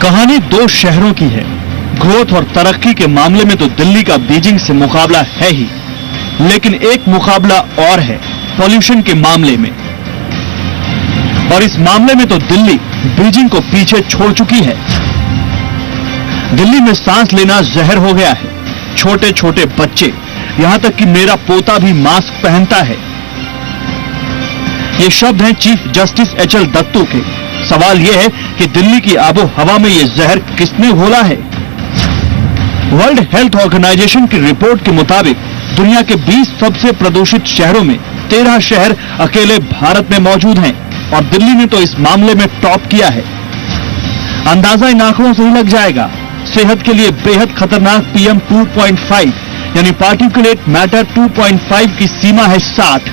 कहानी दो शहरों की है। ग्रोथ और तरक्की के मामले में तो दिल्ली का बीजिंग से मुकाबला है ही, लेकिन एक मुकाबला और है पॉल्यूशन के मामले में। और इस मामले में तो दिल्ली बीजिंग को पीछे छोड़ चुकी है। दिल्ली में सांस लेना जहर हो गया है। छोटे छोटे बच्चे, यहां तक कि मेरा पोता भी मास्क पहनता है। ये शब्द हैं चीफ जस्टिस एचएल दत्तू के। सवाल यह है कि दिल्ली की आबो हवा में ये जहर किसने घोला है? वर्ल्ड हेल्थ ऑर्गेनाइजेशन की रिपोर्ट के मुताबिक दुनिया के 20 सबसे प्रदूषित शहरों में 13 शहर अकेले भारत में मौजूद हैं और दिल्ली ने तो इस मामले में टॉप किया है। अंदाजा इन आंकड़ों से ही लग जाएगा। सेहत के लिए बेहद खतरनाक पीएम 2.5 यानी पार्टिकुलेट मैटर 2.5 की सीमा है 60,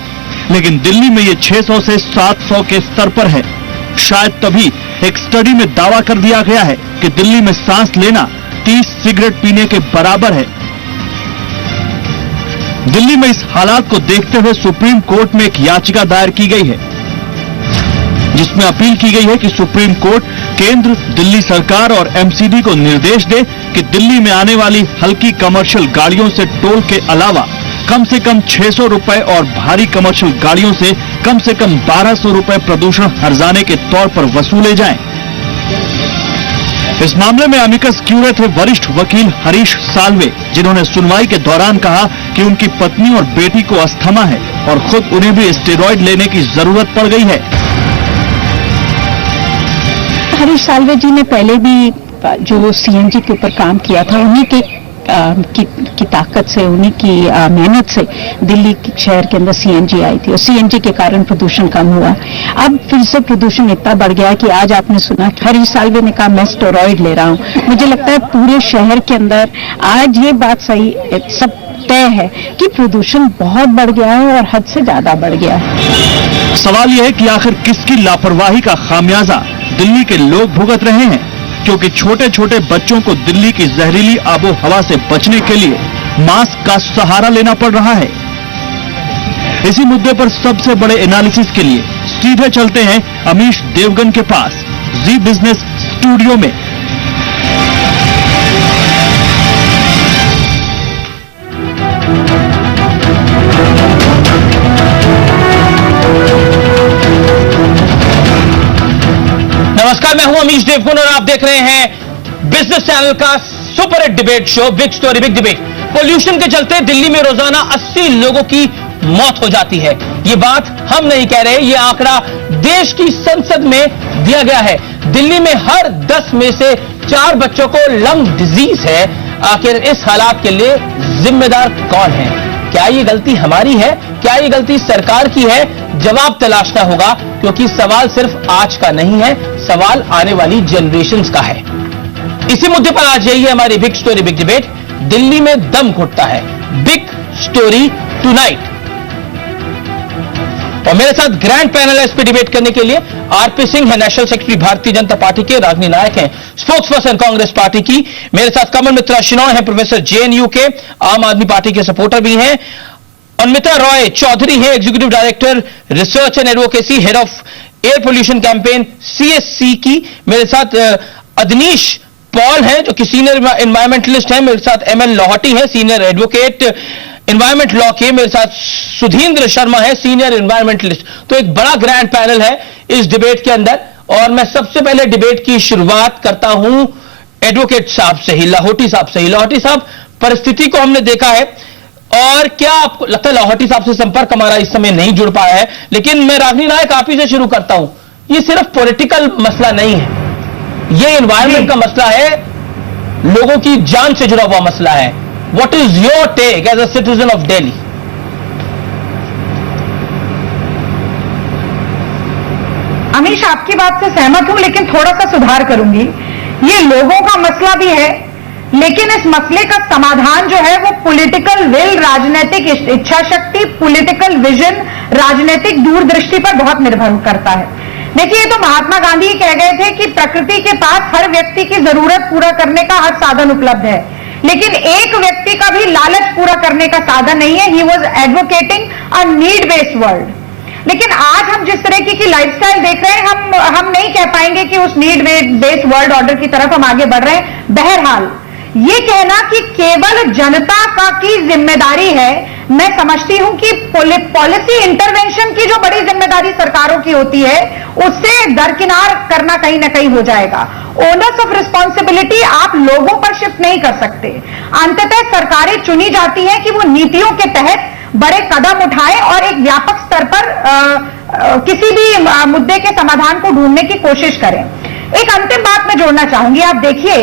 लेकिन दिल्ली में ये 600 से 700 के स्तर पर है। शायद तभी एक स्टडी में दावा कर दिया गया है कि दिल्ली में सांस लेना 30 सिगरेट पीने के बराबर है। दिल्ली में इस हालात को देखते हुए सुप्रीम कोर्ट में एक याचिका दायर की गई है, जिसमें अपील की गई है कि सुप्रीम कोर्ट केंद्र, दिल्ली सरकार और एमसीडी को निर्देश दे कि दिल्ली में आने वाली हल्की कमर्शियल गाड़ियों से टोल के अलावा कम से कम 600 रुपए और भारी कमर्शियल गाड़ियों से कम 1200 रुपए प्रदूषण हर्जाने के तौर पर वसूले जाएं। इस मामले में अमिकस क्यूरे थे वरिष्ठ वकील हरीश साल्वे, जिन्होंने सुनवाई के दौरान कहा कि उनकी पत्नी और बेटी को अस्थमा है और खुद उन्हें भी स्टेरॉइड लेने की जरूरत पड़ गई है। हरीश साल्वे जी ने पहले भी जो सीएनजी के ऊपर काम किया था, उन्हीं की ताकत से, उन्हीं की मेहनत से दिल्ली शहर के अंदर सीएनजी आई थी और सीएनजी के कारण प्रदूषण कम हुआ। अब फिर से प्रदूषण इतना बढ़ गया कि आज आपने सुना हरीश साल्वे ने कहा मैं स्टेरॉइड ले रहा हूं। मुझे लगता है पूरे शहर के अंदर आज ये बात सही सब तय है कि प्रदूषण बहुत बढ़ गया है और हद से ज्यादा बढ़ गया है। सवाल यह है कि आखिर किसकी लापरवाही का खामियाजा दिल्ली के लोग भुगत रहे हैं, क्योंकि छोटे छोटे बच्चों को दिल्ली की जहरीली आबो हवा से बचने के लिए मास्क का सहारा लेना पड़ रहा है। इसी मुद्दे पर सबसे बड़े एनालिसिस के लिए सीधे चलते हैं अमीश देवगन के पास जी बिजनेस स्टूडियो में। नमस्कार, मैं हूं अमीश देवगन और आप देख रहे हैं बिजनेस चैनल का super hit debate show big story big debate. Pollution के चलते दिल्ली में रोजाना 80 लोगों की मौत हो जाती है। ये बात हम नहीं कह रहे, ये आंकड़ा देश की संसद में दिया गया है। दिल्ली में हर 10 में से 4 बच्चों को लंग डिजीज है। आखिर इस हालात के लिए जिम्मेदार कौन है? क्या ये गलती हमारी है? क्या ये गलती सरकार की है? जवाब तलाशना होगा, क्योंकि सवाल सिर्फ आज का नहीं है, सवाल आने वाली जनरेशंस का है। इसी मुद्दे पर आज यही है हमारी big story big debate. Delhi में दम घुटता है, बिग स्टोरी टुनाइट। और मेरे साथ ग्रैंड पैनल है इस पर डिबेट करने के लिए। आरपी सिंह है, national secretary Bharatiya Janata party के, राजनी नायक हैं, स्पोक्स पर्सन कांग्रेस पार्टी की। मेरे साथ कमल मित्रा शिनॉय है, प्रोफेसर जेएनयू के, आम आदमी पार्टी के सपोर्टर भी हैं। अन्मिता रॉय चौधरी है, executive director research and advocacy, head of air pollution campaign CSC की। मेरे साथ अदनीश पॉल है, जो कि सीनियर एनवायरमेंटलिस्ट है। मेरे साथ एमएल लाहौटी है, सीनियर एडवोकेट एनवायरमेंट लॉ के। मेरे साथ सुधींद्र शर्मा है, सीनियर एनवायरमेंटलिस्ट। तो एक बड़ा ग्रैंड पैनल है इस डिबेट के अंदर। और मैं सबसे पहले डिबेट की शुरुआत करता हूं एडवोकेट साहब से ही, लाहौटी साहब से ही। लाहौटी साहब, परिस्थिति को हमने देखा है, और क्या आपको लगता है लाहौटी साहब से संपर्क हमारा इस समय नहीं जुड़ पाया है, लेकिन मैं राजनी नायक आप ही से शुरू करता हूं। ये सिर्फ पॉलिटिकल मसला नहीं है, ये एनवायरमेंट का मसला है, लोगों की जान से जुड़ा हुआ मसला है। What is your take as a citizen of Delhi? Amish, आपकी बात से सहमत हूं, लेकिन थोड़ा सा सुधार करूंगी। ये लोगों का मसला भी है, लेकिन इस मसले का समाधान जो है वो पॉलिटिकल विल, राजनीतिक इच्छा शक्ति, पॉलिटिकल विजन, राजनीतिक दूरदृष्टि पर बहुत निर्भर करता है। देखिए, ये तो महात्मा गांधी कह गए थे कि प्रकृति के पास हर व्यक्ति की जरूरत पूरा करने का हर साधन उपलब्ध है, लेकिन एक व्यक्ति का भी लालच पूरा करने का साधन नहीं है। He was advocating a need based world. लेकिन आज हम जिस तरह की लाइफस्टाइल देख रहे हैं, हम नहीं कह पाएंगे कि उस नीड बेस्ड वर्ल्ड ऑर्डर की तरफ हम आगे बढ़ रहे हैं। बहरहाल ये कहना कि केवल जनता का की जिम्मेदारी है, मैं समझती हूं कि पॉलिसी इंटरवेंशन की जो बड़ी जिम्मेदारी सरकारों की होती है उससे दरकिनार करना कहीं ना कहीं हो जाएगा। ओनर्स ऑफ रिस्पॉन्सिबिलिटी आप लोगों पर शिफ्ट नहीं कर सकते। अंततः सरकारें चुनी जाती हैं कि वो नीतियों के तहत बड़े कदम उठाएं और एक व्यापक स्तर पर किसी भी मुद्दे के समाधान को ढूंढने की कोशिश करें। एक अंतिम बात मैं जोड़ना चाहूंगी। आप देखिए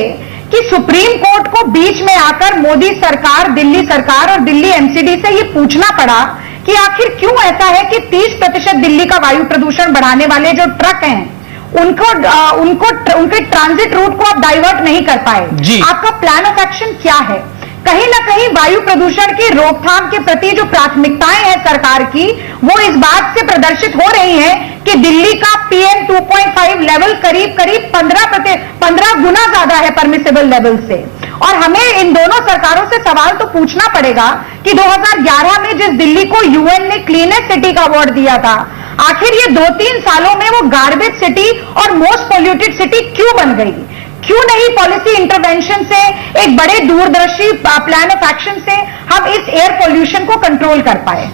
कि सुप्रीम कोर्ट को बीच में आकर मोदी सरकार, दिल्ली सरकार और दिल्ली एमसीडी से ये पूछना पड़ा कि आखिर क्यों ऐसा है कि 30% दिल्ली का वायु प्रदूषण बढ़ाने वाले जो ट्रक हैं उनके ट्रांजिट रूट को आप डाइवर्ट नहीं कर पाए। आपका प्लान ऑफ एक्शन क्या है? कहीं ना कहीं वायु प्रदूषण की रोकथाम के प्रति जो प्राथमिकताएं हैं सरकार की, वो इस बात से प्रदर्शित हो रही हैं कि दिल्ली का PM 2.5 लेवल करीब 15 गुना ज्यादा है परमिसिबल लेवल से। और हमें इन दोनों सरकारों से सवाल तो पूछना पड़ेगा कि 2011 में जिस दिल्ली को UN ने क्लीनेस्ट सिटी का अवार्ड दिया था, आखिर ये 2-3 सालों में वो गार्बेज सिटी और मोस्ट पोल्यूटेड सिटी क्यों बन गई? क्यों नहीं पॉलिसी इंटरवेंशन से, एक बड़े दूरदर्शी प्लान ऑफ एक्शन से हम इस एयर पोल्यूशन को कंट्रोल कर पाए?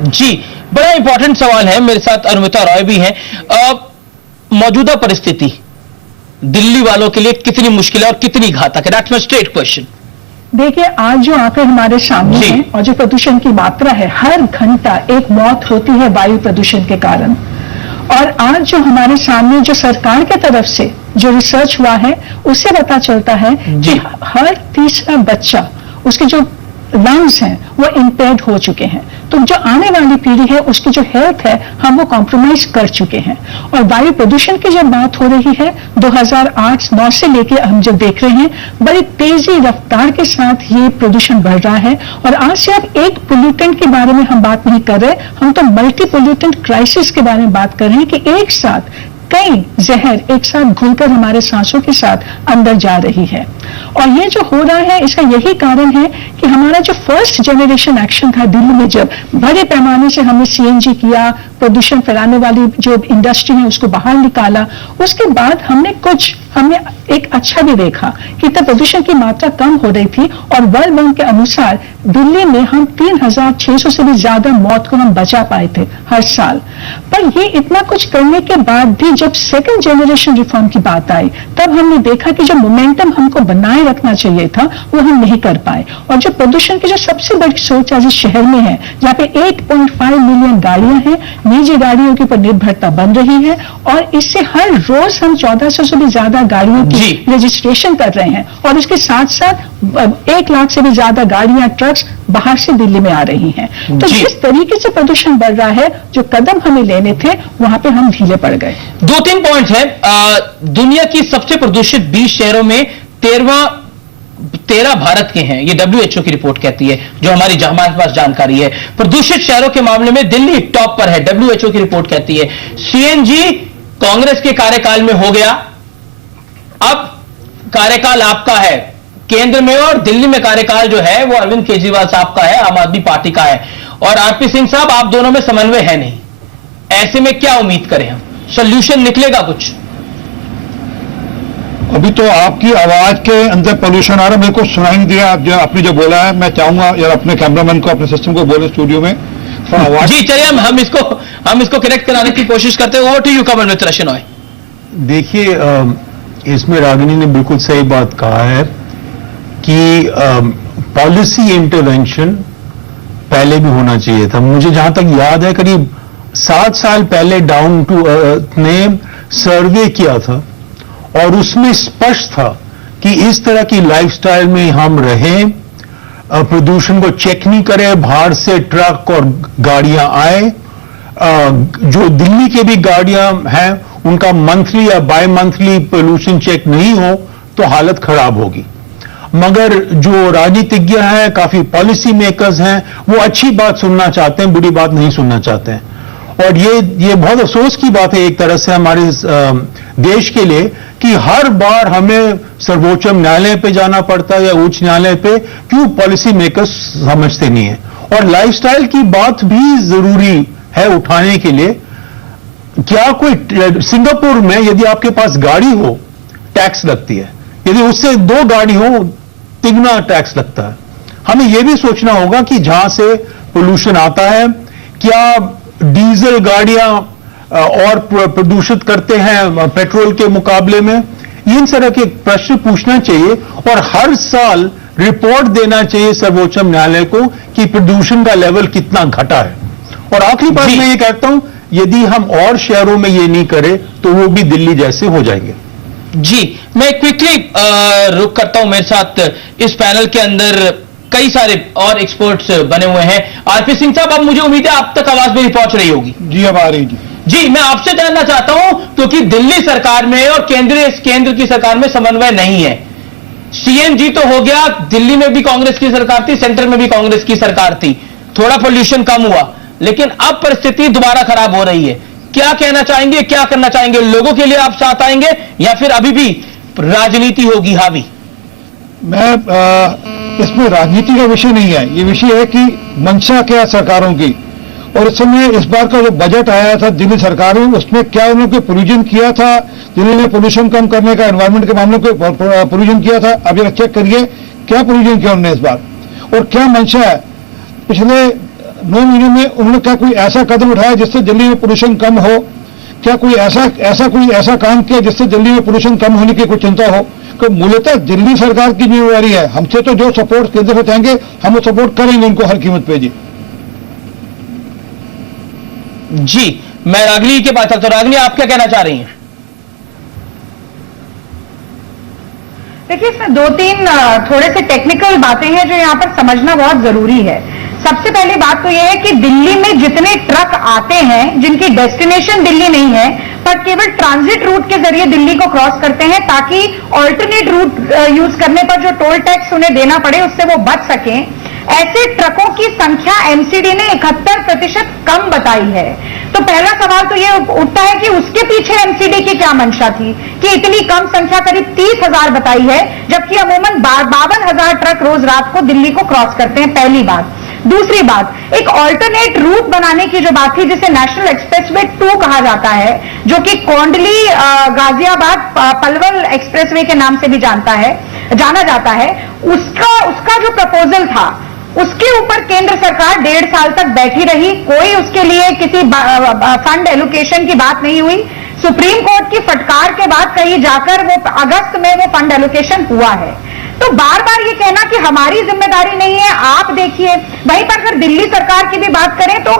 जी, बड़ा इंपॉर्टेंट सवाल है। मेरे साथ अरुमिता रॉय भी हैं। मौजूदा परिस्थिति दिल्ली वालों के लिए कितनी मुश्किल है और कितनी घातक है? That's my straight question. देखिए, आज जो आंकड़े हमारे सामने हैं और जो प्रदूषण की मात्रा है, हर घंटा एक मौत होती है वायु प्रदूषण के कारण। और आज जो हमारे सामने जो सरकार की तरफ से जो रिसर्च हुआ है उससे पता चलता है कि हर तीसरा बच्चा, उसके जो लंग्स हैं वो इम्पेयर्ड हो चुके हैं। तो जो आने वाली पीढ़ी है उसकी जो हेल्थ है हम वो कॉम्प्रोमाइज कर चुके हैं। और वायु प्रदूषण की जब बात हो रही है 2008-9 से लेके हम जब देख रहे हैं बड़ी तेजी रफ्तार के साथ ये प्रदूषण बढ़ रहा है। और आज सिर्फ एक पोल्यूटेंट के बारे में हम बात नहीं कर रहे, हम तो मल्टी पोल्यूटेंट क्राइसिस के बारे में बात कर रहे हैं कि एक साथ कई जहर एक साथ घुलकर हमारे सांसों के साथ अंदर जा रही है। और ये जो हो रहा है इसका यही कारण है कि हमारा जो फर्स्ट जनरेशन एक्शन था दिल्ली में, जब बड़े पैमाने से हमने CNG किया, प्रदूषण फैलाने वाली जो इंडस्ट्री है उसको बाहर निकाला, उसके बाद हमने एक अच्छा भी देखा कि तब प्रदूषण की मात्रा कम हो रही थी। और वर्ल्ड बैंक के अनुसार दिल्ली में हम 3600 से भी ज्यादा मौत को हम बचा पाए थे हर साल। पर ये इतना कुछ करने के बाद भी जब सेकंड जनरेशन रिफॉर्म की बात आई, तब हमने देखा कि जो मोमेंटम हमको बनाए रखना चाहिए था वो हम नहीं कर पाए। और जो प्रदूषण की जो सबसे बड़ी सोच आज इस शहर में है, जहाँ पे 8.5 मिलियन गाड़ियां हैं, निजी गाड़ियों के ऊपर निर्भरता बन रही है। और इससे हर रोज हम 1400 से भी ज्यादा गाड़ियों की रजिस्ट्रेशन कर रहे हैं। और इसके साथ साथ 1 लाख से भी ज्यादा गाड़ियां, ट्रक्स बाहर से दिल्ली में आ रही हैं। तो जिस तरीके से प्रदूषण बढ़ रहा है, जो कदम हमें लेने थे वहां पे हम ढीले पड़ गए। 2-3 पॉइंट्स हैं। दुनिया की सबसे प्रदूषित 20 शहरों में 13 भारत के हैं, ये WHO की रिपोर्ट कहती है, जो हमारे पास जानकारी है। प्रदूषित शहरों के मामले में दिल्ली टॉप पर है, WHO की रिपोर्ट कहती है। CNG कांग्रेस के कार्यकाल में हो गया, अब कार्यकाल आपका है केंद्र में, और दिल्ली में कार्यकाल जो है वो अरविंद केजरीवाल साहब का है, आम आदमी पार्टी का है। और RP सिंह साहब, आप दोनों में समन्वय है नहीं। ऐसे में क्या उम्मीद करें हम? सोल्यूशन निकलेगा कुछ? अभी तो आपकी आवाज के अंदर पोल्यूशन आ रहा है, मेरे को सुनाई नहीं दिया आपने जो बोला है। मैं चाहूंगा यार अपने कैमरामैन को, अपने सिस्टम को बोले स्टूडियो में थोड़ा आवाज। जी चलिए, हम इसको करेक्ट कराने की कोशिश करते हैं। ओवर टू यू कमल मित्र शिनॉय। देखिए, इसमें रागिनी ने बिल्कुल सही बात कहा है कि पॉलिसी इंटरवेंशन पहले भी होना चाहिए था। मुझे जहां तक याद है करीब 7 साल पहले डाउन टू अर्थ ने सर्वे किया था और उसमें स्पष्ट था कि इस तरह की लाइफस्टाइल में हम रहें, प्रदूषण को चेक नहीं करें, बाहर से ट्रक और गाड़ियां आए, जो दिल्ली के भी गाड़ियां हैं उनका मंथली या बाय मंथली पोल्यूशन चेक नहीं हो तो हालत खराब होगी। मगर जो राजनीतिज्ञ हैं, काफी पॉलिसी मेकर्स हैं, वो अच्छी बात सुनना चाहते हैं, बुरी बात नहीं सुनना चाहते हैं। और ये बहुत अफसोस की बात है एक तरह से हमारे देश के लिए कि हर बार हमें सर्वोच्च न्यायालय पे जाना पड़ता है या उच्च न्यायालय पे, क्यों पॉलिसी मेकर्स समझते नहीं है। और लाइफस्टाइल की बात भी जरूरी है उठाने के लिए। क्या कोई सिंगापुर में यदि आपके पास गाड़ी हो टैक्स लगती है, यदि उससे 2 गाड़ी हो तिगुना टैक्स लगता है। हमें यह भी सोचना होगा कि जहां से पोल्यूशन आता है, क्या डीजल गाड़ियां और प्रदूषित करते हैं पेट्रोल के मुकाबले में? इन तरह के प्रश्न पूछना चाहिए और हर साल रिपोर्ट देना चाहिए सर्वोच्च न्यायालय को कि प्रदूषण का लेवल कितना घटा है। और आखिरी बात मैं ये कहता हूं, यदि हम और शहरों में ये नहीं करें तो वो भी दिल्ली जैसे हो जाएंगे। जी, मैं क्विकली रुक करता हूं। मेरे साथ इस पैनल के अंदर कई सारे और एक्सपर्ट्स बने हुए हैं। आरपी सिंह साहब, अब मुझे उम्मीद है आप तक आवाज मेरी पहुंच रही होगी। जी, अब आ रही जी। जी, मैं आपसे जानना चाहता हूं, क्योंकि दिल्ली सरकार में और केंद्र की सरकार में समन्वय नहीं है। सीएम जी तो हो गया, दिल्ली में भी कांग्रेस की सरकार थी, सेंटर में भी कांग्रेस की सरकार थी, थोड़ा पोल्यूशन कम हुआ, लेकिन अब परिस्थिति दोबारा खराब हो रही है। क्या कहना चाहेंगे, क्या करना चाहेंगे? लोगों के लिए आप साथ आएंगे या फिर अभी भी राजनीति होगी हावी? मैं इसमें राजनीति का विषय नहीं है, ये विषय है कि मंशा क्या सरकारों की। और इस समय इस बार का जो बजट आया था दिल्ली सरकार में, उसमें क्या उन्होंने प्रोविजन किया था? दिल्ली ने पोल्यूशन कम करने का, एनवायरमेंट के मामलों को प्रोविजन किया था। अब ये चेक करिए क्या प्रोविजन किया उन्होंने इस बार और क्या मंशा है। पिछले 9 महीनों में उन्होंने क्या कोई ऐसा कदम उठाया जिससे दिल्ली में पोल्यूशन कम हो? क्या कोई ऐसा काम किया जिससे दिल्ली में पोल्यूशन कम होने की कोई चिंता हो? तो मूलतः दिल्ली सरकार की जिम्मेवारी है। हमसे तो जो सपोर्ट केंद्र से चाहेंगे हम वो सपोर्ट करेंगे उनको हर कीमत पे। जी, मैं रागिनी के पास चलता हूं। रागिनी, आप क्या कहना चाह रही हैं? देखिए, इसमें 2-3 थोड़े से टेक्निकल बातें हैं जो यहाँ पर समझना बहुत जरूरी है। सबसे पहली बात तो यह है कि दिल्ली में जितने ट्रक आते हैं जिनकी डेस्टिनेशन दिल्ली नहीं है पर केवल ट्रांजिट रूट के जरिए दिल्ली को क्रॉस करते हैं, ताकि ऑल्टरनेट रूट यूज करने पर जो टोल टैक्स उन्हें देना पड़े उससे वो बच सकें, ऐसे ट्रकों की संख्या एमसीडी ने 71% कम बताई है। तो पहला सवाल तो ये उठता है कि उसके पीछे एमसीडी की क्या मंशा थी कि इतनी कम संख्या करीब 30,000 बताई है, जबकि अमूमन 52,000 ट्रक रोज रात को दिल्ली को क्रॉस करते हैं। पहली बात। दूसरी बात, एक ऑल्टरनेट रूट बनाने की जो बात थी जिसे नेशनल एक्सप्रेसवे 2 कहा जाता है, जो कि कोंडली गाजियाबाद पलवल एक्सप्रेसवे के नाम से भी जाना जाता है, उसका जो प्रपोजल था उसके ऊपर केंद्र सरकार 1.5 साल तक बैठी रही। कोई उसके लिए किसी फंड एलोकेशन की बात नहीं हुई। सुप्रीम कोर्ट की फटकार के बाद कहीं जाकर वो अगस्त में वो फंड एलोकेशन हुआ है। तो बार बार ये कहना कि हमारी जिम्मेदारी नहीं है, आप देखिए। वहीं पर अगर दिल्ली सरकार की भी बात करें तो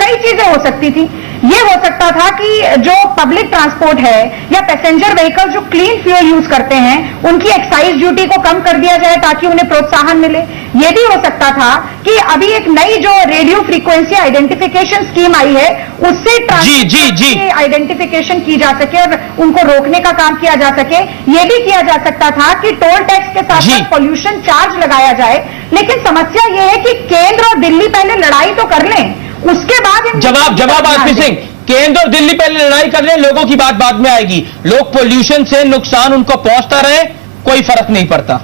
कई चीजें हो सकती थी। ये हो सकता था कि जो पब्लिक ट्रांसपोर्ट है या पैसेंजर व्हीकल जो क्लीन फ्यूल यूज करते हैं उनकी एक्साइज ड्यूटी को कम कर दिया जाए ताकि उन्हें प्रोत्साहन मिले। ये भी हो सकता था कि अभी एक नई जो रेडियो फ्रीक्वेंसी आइडेंटिफिकेशन स्कीम आई है उससे ट्रांसपोर्ट आइडेंटिफिकेशन की जा सके और उनको रोकने का काम किया जा सके। ये भी किया जा सकता था कि टोल टैक्स के साथ साथ पॉल्यूशन चार्ज लगाया जाए। लेकिन समस्या यह है कि केंद्र और दिल्ली पहले लड़ाई तो कर लें, उसके बाद जवाब आरपी सिंह, केंद्र और दिल्ली पहले लड़ाई कर लें, लोगों की बात बाद में आएगी। लोग पोल्यूशन से नुकसान उनको पहुंचता रहे, कोई फर्क नहीं पड़ता।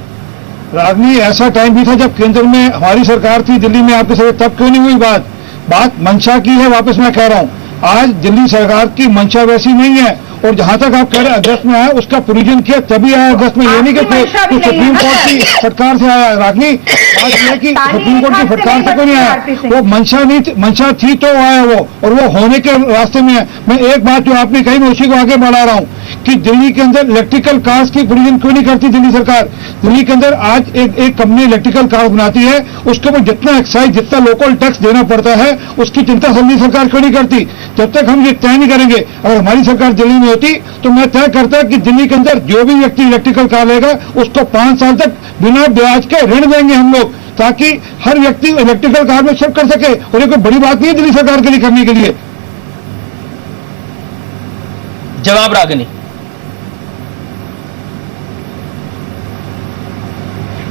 राजनी, ऐसा टाइम भी था जब केंद्र में हमारी सरकार थी, दिल्ली में आपकी सरकार, तब क्यों नहीं हुई बात मंशा की है। वापस मैं कह रहा हूं, आज दिल्ली सरकार की मंशा वैसी नहीं है। और जहां तक आप कह रहे हैं अगस्त में आया, उसका प्रोविजन किया तभी आया अगस्त में। ये नहीं कि सुप्रीम कोर्ट की फटकार से आया। रागनी, बात यह है कि सुप्रीम कोर्ट की फटकार से क्यों नहीं आया, वो मंशा थी तो आया वो, और वो होने के रास्ते में है। मैं एक बात जो आपने कही मैं उसी को आगे बढ़ा रहा हूं कि दिल्ली के अंदर इलेक्ट्रिकल कार्स की प्रोविजन क्यों नहीं करती दिल्ली सरकार। दिल्ली के अंदर आज एक कंपनी इलेक्ट्रिकल कार बनाती है, उसके ऊपर जितना एक्साइज, जितना लोकल टैक्स देना पड़ता है, उसकी चिंता दिल्ली सरकार क्यों नहीं करती। जब तक हम ये तय नहीं करेंगे, अगर हमारी सरकार दिल्ली में होती तो मैं तय करता कि दिल्ली के अंदर जो भी व्यक्ति इलेक्ट्रिकल कार लेगा उसको 5 साल तक बिना ब्याज के ऋण देंगे हम लोग, ताकि हर व्यक्ति इलेक्ट्रिकल कार में शिफ्ट कर सके। और ये कोई बड़ी बात नहीं है दिल्ली सरकार के लिए करने के लिए। जवाब रागिनी।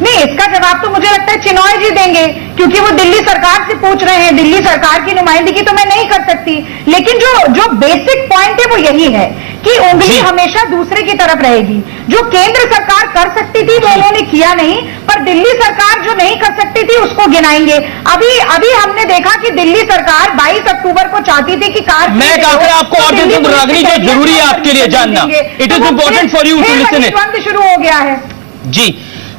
नहीं, इसका जवाब तो मुझे लगता है चिनॉय जी देंगे, क्योंकि वो दिल्ली सरकार से पूछ रहे हैं। दिल्ली सरकार की नुमाइंदगी तो मैं नहीं कर सकती, लेकिन जो बेसिक पॉइंट है वो यही है कि उंगली हमेशा दूसरे की तरफ रहेगी। जो केंद्र सरकार कर सकती थी वो उन्होंने किया नहीं, पर दिल्ली सरकार जो नहीं कर सकती थी उसको गिनाएंगे। अभी हमने देखा कि दिल्ली सरकार 22 अक्टूबर को चाहती थी कि कार मैं कहकर आपको और दिन रागनी जो जरूरी है आपके लिए जानना, it is important for you to listen it. बंद शुरू हो गया है जी।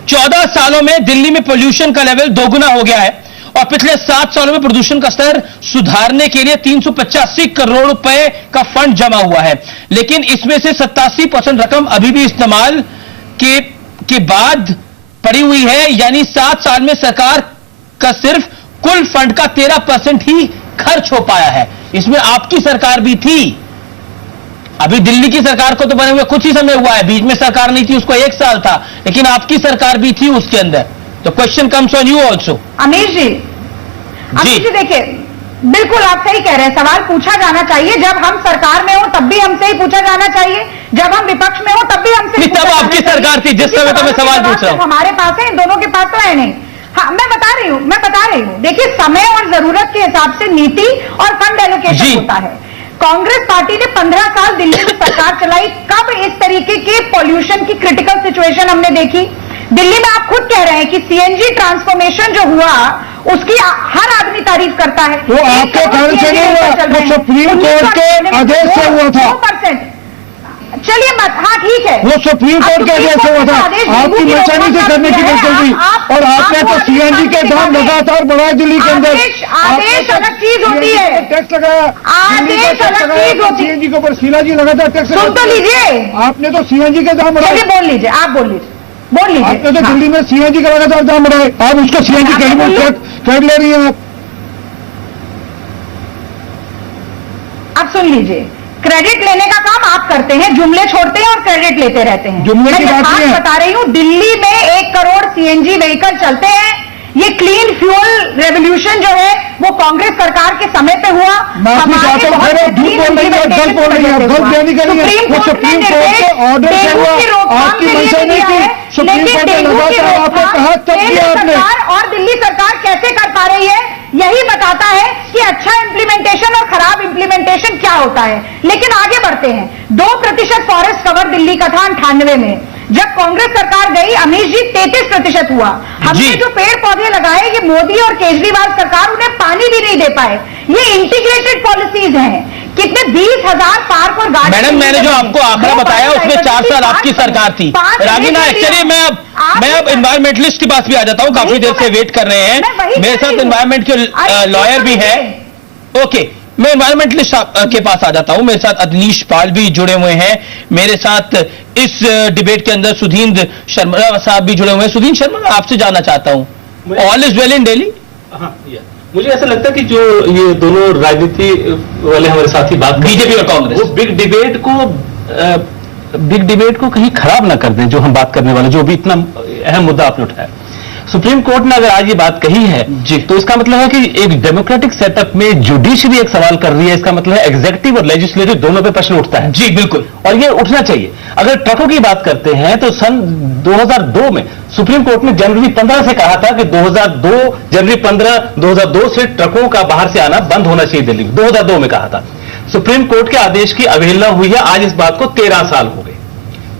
14 सालों में दिल्ली में पोल्यूशन का लेवल दोगुना हो गया है और पिछले 7 सालों में प्रदूषण का स्तर सुधारने के लिए 385 करोड़ रुपए का फंड जमा हुआ है, लेकिन इसमें से 87% रकम अभी भी इस्तेमाल के बाद पड़ी हुई है। यानी 7 साल में सरकार का सिर्फ कुल फंड का 13% ही खर्च हो पाया है। इसमें आपकी सरकार भी थी। अभी दिल्ली की सरकार को तो बने हुए कुछ ही समय हुआ है, बीच में सरकार नहीं थी, उसको 1 साल था, लेकिन आपकी सरकार भी थी उसके अंदर। तो question comes on you also. अमीर जी देखिए, बिल्कुल आप सही कह रहे हैं, सवाल पूछा जाना चाहिए। जब हम सरकार में हो तब भी हमसे ही पूछा जाना चाहिए, जब हम विपक्ष में हो तब भी हमसे। तब आपकी सरकार थी जिस समय तो मैं सवाल पूछ रहा हूं। हमारे पास है, इन दोनों के पास तो है नहीं। हाँ, मैं बता रही हूं। देखिए, समय और जरूरत के हिसाब से नीति और फंड एलोकेशन होता है। कांग्रेस पार्टी ने 15 साल दिल्ली में सरकार चलाई, कब इस तरीके के पॉल्यूशन की क्रिटिकल सिचुएशन हमने देखी? दिल्ली में आप खुद कह रहे हैं कि सीएनजी ट्रांसफॉर्मेशन जो हुआ उसकी हर आदमी तारीफ करता है। वो आपके कारण से नहीं हुआ, वो सुप्रीम कोर्ट के आदेश से हुआ था। 2%। चलिए मत, हाँ ठीक है, वो सुप्रीम कोर्ट के आदेश से हुआ था, आपकी मंशा से करने की गलती हुई। और आपने तो सीएनजी के दाम लगातार बढ़ाए दिल्ली के अंदर। आदेश अलग चीज होती है, टैक्स लगाया, आदेश अलग चीज होती है। सीएनजी के ऊपर शीलाजी लगातार टैक्स। सुन तो लीजिए, आपने तो सीएनजी के दाम बढ़ाए। बोल लीजिए, आप बोल लीजिए। आपने तो दिल्ली में सीएनजी का लगातार दाम बढ़ाए, आप उसको सीएनजी कर ले रही हैं आप। अब सुन लीजिए, क्रेडिट लेने का काम आप करते हैं, जुमले छोड़ते हैं और क्रेडिट लेते रहते हैं। जुमले की बात नहीं है, बता रही हूं, दिल्ली में 1 करोड़ सीएनजी व्हीकल चलते हैं। ये क्लीन फ्यूल रेवोल्यूशन जो है वो कांग्रेस सरकार के समय पे हुआ। माफी चाहते हैं, झूठ बोल रही है, गलत बोल रही है, गलत बयानी कर रही है। वो सुप्रीम कोर्ट के ऑर्डर से हुआ, आपकी मंशा नहीं थी। सुप्रीम कोर्ट ने लगातार आपको कहा, तब किया आपने। और दिल्ली सरकार कैसे कर पा रही है, यही बताता है कि अच्छा इंप्लीमेंटेशन और खराब इंप्लीमेंटेशन क्या होता है। लेकिन आगे बढ़ते हैं। 2% फॉरेस्ट कवर दिल्ली का था 98 में। जब कांग्रेस सरकार गई, अमीश जी 33% हुआ। हमने जो पेड़ पौधे लगाए, ये मोदी और केजरीवाल सरकार उन्हें पानी भी नहीं दे पाए। ये इंटीग्रेटेड पॉलिसीज हैं। कितने 20,000 पार्क और गार्डन। मैडम, मैंने जो आपको आंकड़ा बताया उसमें 4 साल आपकी सरकार थी। रागी नायक, चलिए मैं अब एनवायरमेंटलिस्ट के पास भी आ जाता हूं, काफी देर से वेट कर रहे हैं। मेरे साथ एनवायरमेंट के लॉयर भी है। ओके, मैं एनवायरमेंटलिस्ट के पास आ जाता हूं। मेरे साथ अदनीश पाल भी जुड़े हुए हैं। मेरे साथ इस डिबेट के अंदर सुधींद्र शर्मा साहब भी जुड़े हुए हैं। सुधींद्र शर्मा, मैं आपसे जानना चाहता हूं, all is well in Delhi? मुझे ऐसा लगता है कि जो ये दोनों राजनीति वाले हमारे साथी बात बीजेपी और कांग्रेस, वो बिग डिबेट को कहीं खराब ना कर दें। जो हम बात करने वाले, जो भी इतना अहम मुद्दा आपने उठाया, सुप्रीम कोर्ट ने अगर आज ये बात कही है जी, तो इसका मतलब है कि एक डेमोक्रेटिक सेटअप में जुडिशरी एक सवाल कर रही है। इसका मतलब है एग्जीक्यूटिव और लेजिस्लेटिव दोनों पे प्रश्न उठता है। जी बिल्कुल, और ये उठना चाहिए। अगर ट्रकों की बात करते हैं तो सन 2002 में सुप्रीम कोर्ट ने जनवरी 15 से कहा था कि जनवरी 15 2002 से ट्रकों का बाहर से आना बंद होना चाहिए दिल्ली में। 2002 में कहा था। सुप्रीम कोर्ट के आदेश की अवहेलना हुई है। आज इस बात को 13 साल हो गए।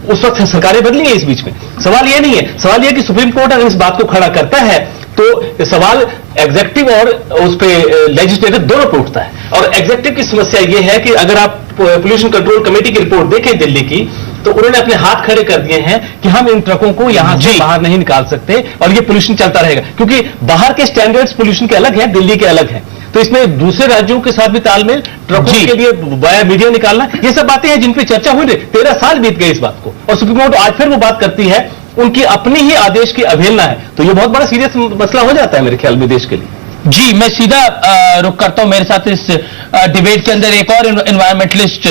उस वक्त सरकारें बदली हैं इस बीच में। सवाल यह नहीं है, सवाल यह कि सुप्रीम कोर्ट अगर इस बात को खड़ा करता है तो सवाल एग्जीक्यूटिव और उस पे लेजिस्लेटिव दोनों पे उठता है। और एग्जीक्यूटिव की समस्या यह है कि अगर आप पोल्यूशन कंट्रोल कमेटी की रिपोर्ट देखें दिल्ली की, तो उन्होंने अपने हाथ खड़े कर दिए हैं कि हम इन ट्रकों को यहां से बाहर नहीं निकाल सकते और ये पोल्यूशन चलता रहेगा, क्योंकि बाहर के स्टैंडर्ड्स पोल्यूशन के अलग हैं, दिल्ली के अलग हैं। तो इसमें दूसरे राज्यों के साथ भी तालमेल, ट्रकों के लिए वाया मीडिया निकालना, ये सब बातें हैं जिन पे चर्चा हुई। 13 साल बीत गए इस बात को, और सुप्रीम कोर्ट आज फिर वो बात करती है। उनकी अपनी ही आदेश की अवहेलना है, तो ये बहुत बड़ा सीरियस मसला हो जाता है मेरे ख्याल में देश के लिए। जी, मैं सीधा रुक करता हूं। मेरे साथ इस डिबेट के अंदर एक और एनवायरमेंटलिस्ट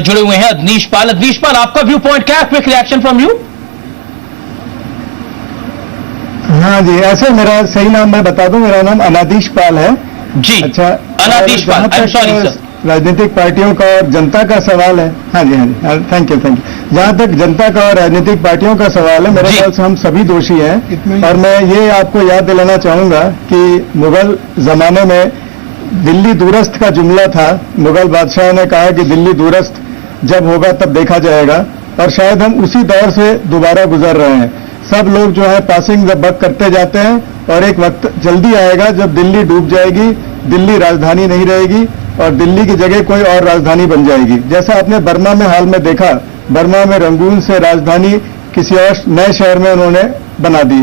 जुड़े हुए हैं, अदनीश पाल। अदनीश पाल, आपका व्यू पॉइंट क्या है? Quick reaction from you. हाँ जी, ऐसे मेरा सही नाम मैं बता दूं, मेरा नाम अनादीश पाल है जी। अच्छा, अनादीश पाल, आई एम सॉरी सर। राजनीतिक पार्टियों का और जनता का सवाल है। हाँ जी, थैंक यू। जहां तक जनता का और राजनीतिक पार्टियों का सवाल है, मेरे ख्याल से हम सभी दोषी हैं। और मैं ये आपको याद दिलाना चाहूंगा कि मुगल जमाने में दिल्ली दूरस्थ का जुमला था। मुगल बादशाह ने कहा कि दिल्ली दूरस्थ जब होगा तब देखा जाएगा, और शायद हम उसी दौर से दोबारा गुजर रहे हैं। सब लोग जो है पासिंग द बक करते जाते हैं, और एक वक्त जल्दी आएगा जब दिल्ली डूब जाएगी, दिल्ली राजधानी नहीं रहेगी और दिल्ली की जगह कोई और राजधानी बन जाएगी। जैसा आपने बर्मा में हाल में देखा, बर्मा में रंगून से राजधानी किसी और नए शहर में उन्होंने बना दी।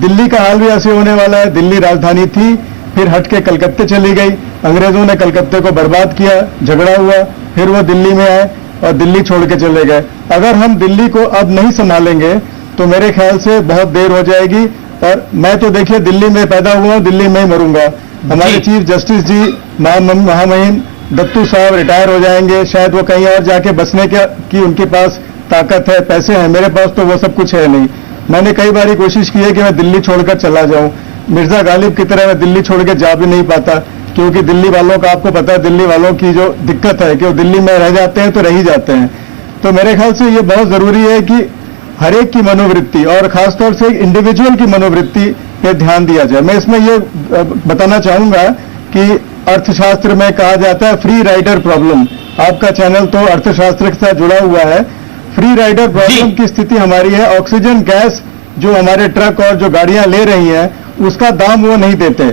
दिल्ली का हाल भी ऐसे होने वाला है। दिल्ली राजधानी थी, फिर हट के कलकत्ते चली गई, अंग्रेजों ने कलकत्ते को बर्बाद किया, झगड़ा हुआ, फिर वो दिल्ली में आए और दिल्ली छोड़ के चले गए। अगर हम दिल्ली को अब नहीं संभालेंगे तो मेरे ख्याल से बहुत देर हो जाएगी। और मैं तो देखिए दिल्ली में पैदा हुआ हूं, दिल्ली में ही मरूंगा। हमारे चीफ जस्टिस जी महामहिम दत्तू साहब रिटायर हो जाएंगे, शायद वो कहीं और जाके बसने की उनके पास ताकत है, पैसे हैं। मेरे पास तो वो सब कुछ है नहीं। मैंने कई बार कोशिश की है कि मैं दिल्ली छोड़कर चला जाऊं। मिर्जा गालिब की तरह मैं दिल्ली छोड़ के जा भी नहीं पाता, क्योंकि दिल्ली वालों का आपको पता है, दिल्ली वालों की जो दिक्कत है कि वो दिल्ली में रह जाते हैं तो रह ही जाते हैं। तो मेरे ख्याल से ये बहुत जरूरी है कि हर एक की मनोवृत्ति और खासतौर से इंडिविजुअल की मनोवृत्ति पे ध्यान दिया जाए। मैं इसमें ये बताना चाहूंगा कि अर्थशास्त्र में कहा जाता है फ्री राइडर प्रॉब्लम। आपका चैनल तो अर्थशास्त्र के साथ जुड़ा हुआ है। फ्री राइडर प्रॉब्लम की स्थिति हमारी है, ऑक्सीजन गैस जो हमारे ट्रक और जो गाड़ियां ले रही हैं उसका दाम वो नहीं देते।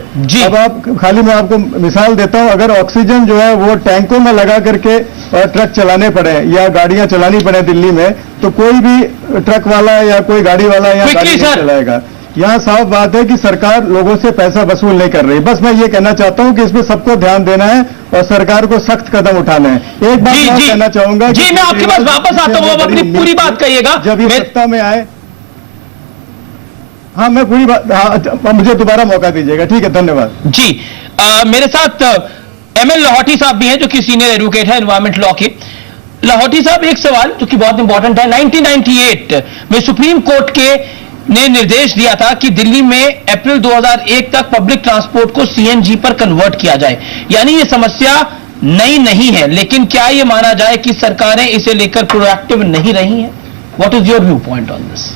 अब आप खाली मैं आपको मिसाल देता हूं, अगर ऑक्सीजन जो है वो टैंकों में लगा करके और ट्रक चलाने पड़े या गाड़ियां चलानी पड़े दिल्ली में, तो कोई भी ट्रक वाला या कोई गाड़ी वाला या गाड़ी नहीं चलाएगा। यहाँ साफ बात है कि सरकार लोगों से पैसा वसूल नहीं कर रही। बस मैं ये कहना चाहता हूँ कि इसमें सबको ध्यान देना है और सरकार को सख्त कदम उठाना है। एक बात मैं कहना चाहूंगा जी, मैं आपके पास वापस आता हूँ, अपनी पूरी बात कहिएगा जब ये सत्ता में आए। हाँ, मैं पूरी बात, हाँ, मुझे दोबारा मौका दीजिएगा। ठीक है, धन्यवाद जी। मेरे साथ एमएल लाहौटी साहब भी हैं जो कि सीनियर एडवोकेट है एनवायरमेंट लॉ के। लाहौटी साहब, एक सवाल जो कि बहुत इंपॉर्टेंट है। 1998 में सुप्रीम कोर्ट के ने निर्देश दिया था कि दिल्ली में अप्रैल 2001 तक पब्लिक ट्रांसपोर्ट को सीएनजी पर कन्वर्ट किया जाए। यानी ये समस्या नई नहीं है, लेकिन क्या ये माना जाए कि सरकारें इसे लेकर प्रोएक्टिव नहीं रही हैं? What is your view point on this?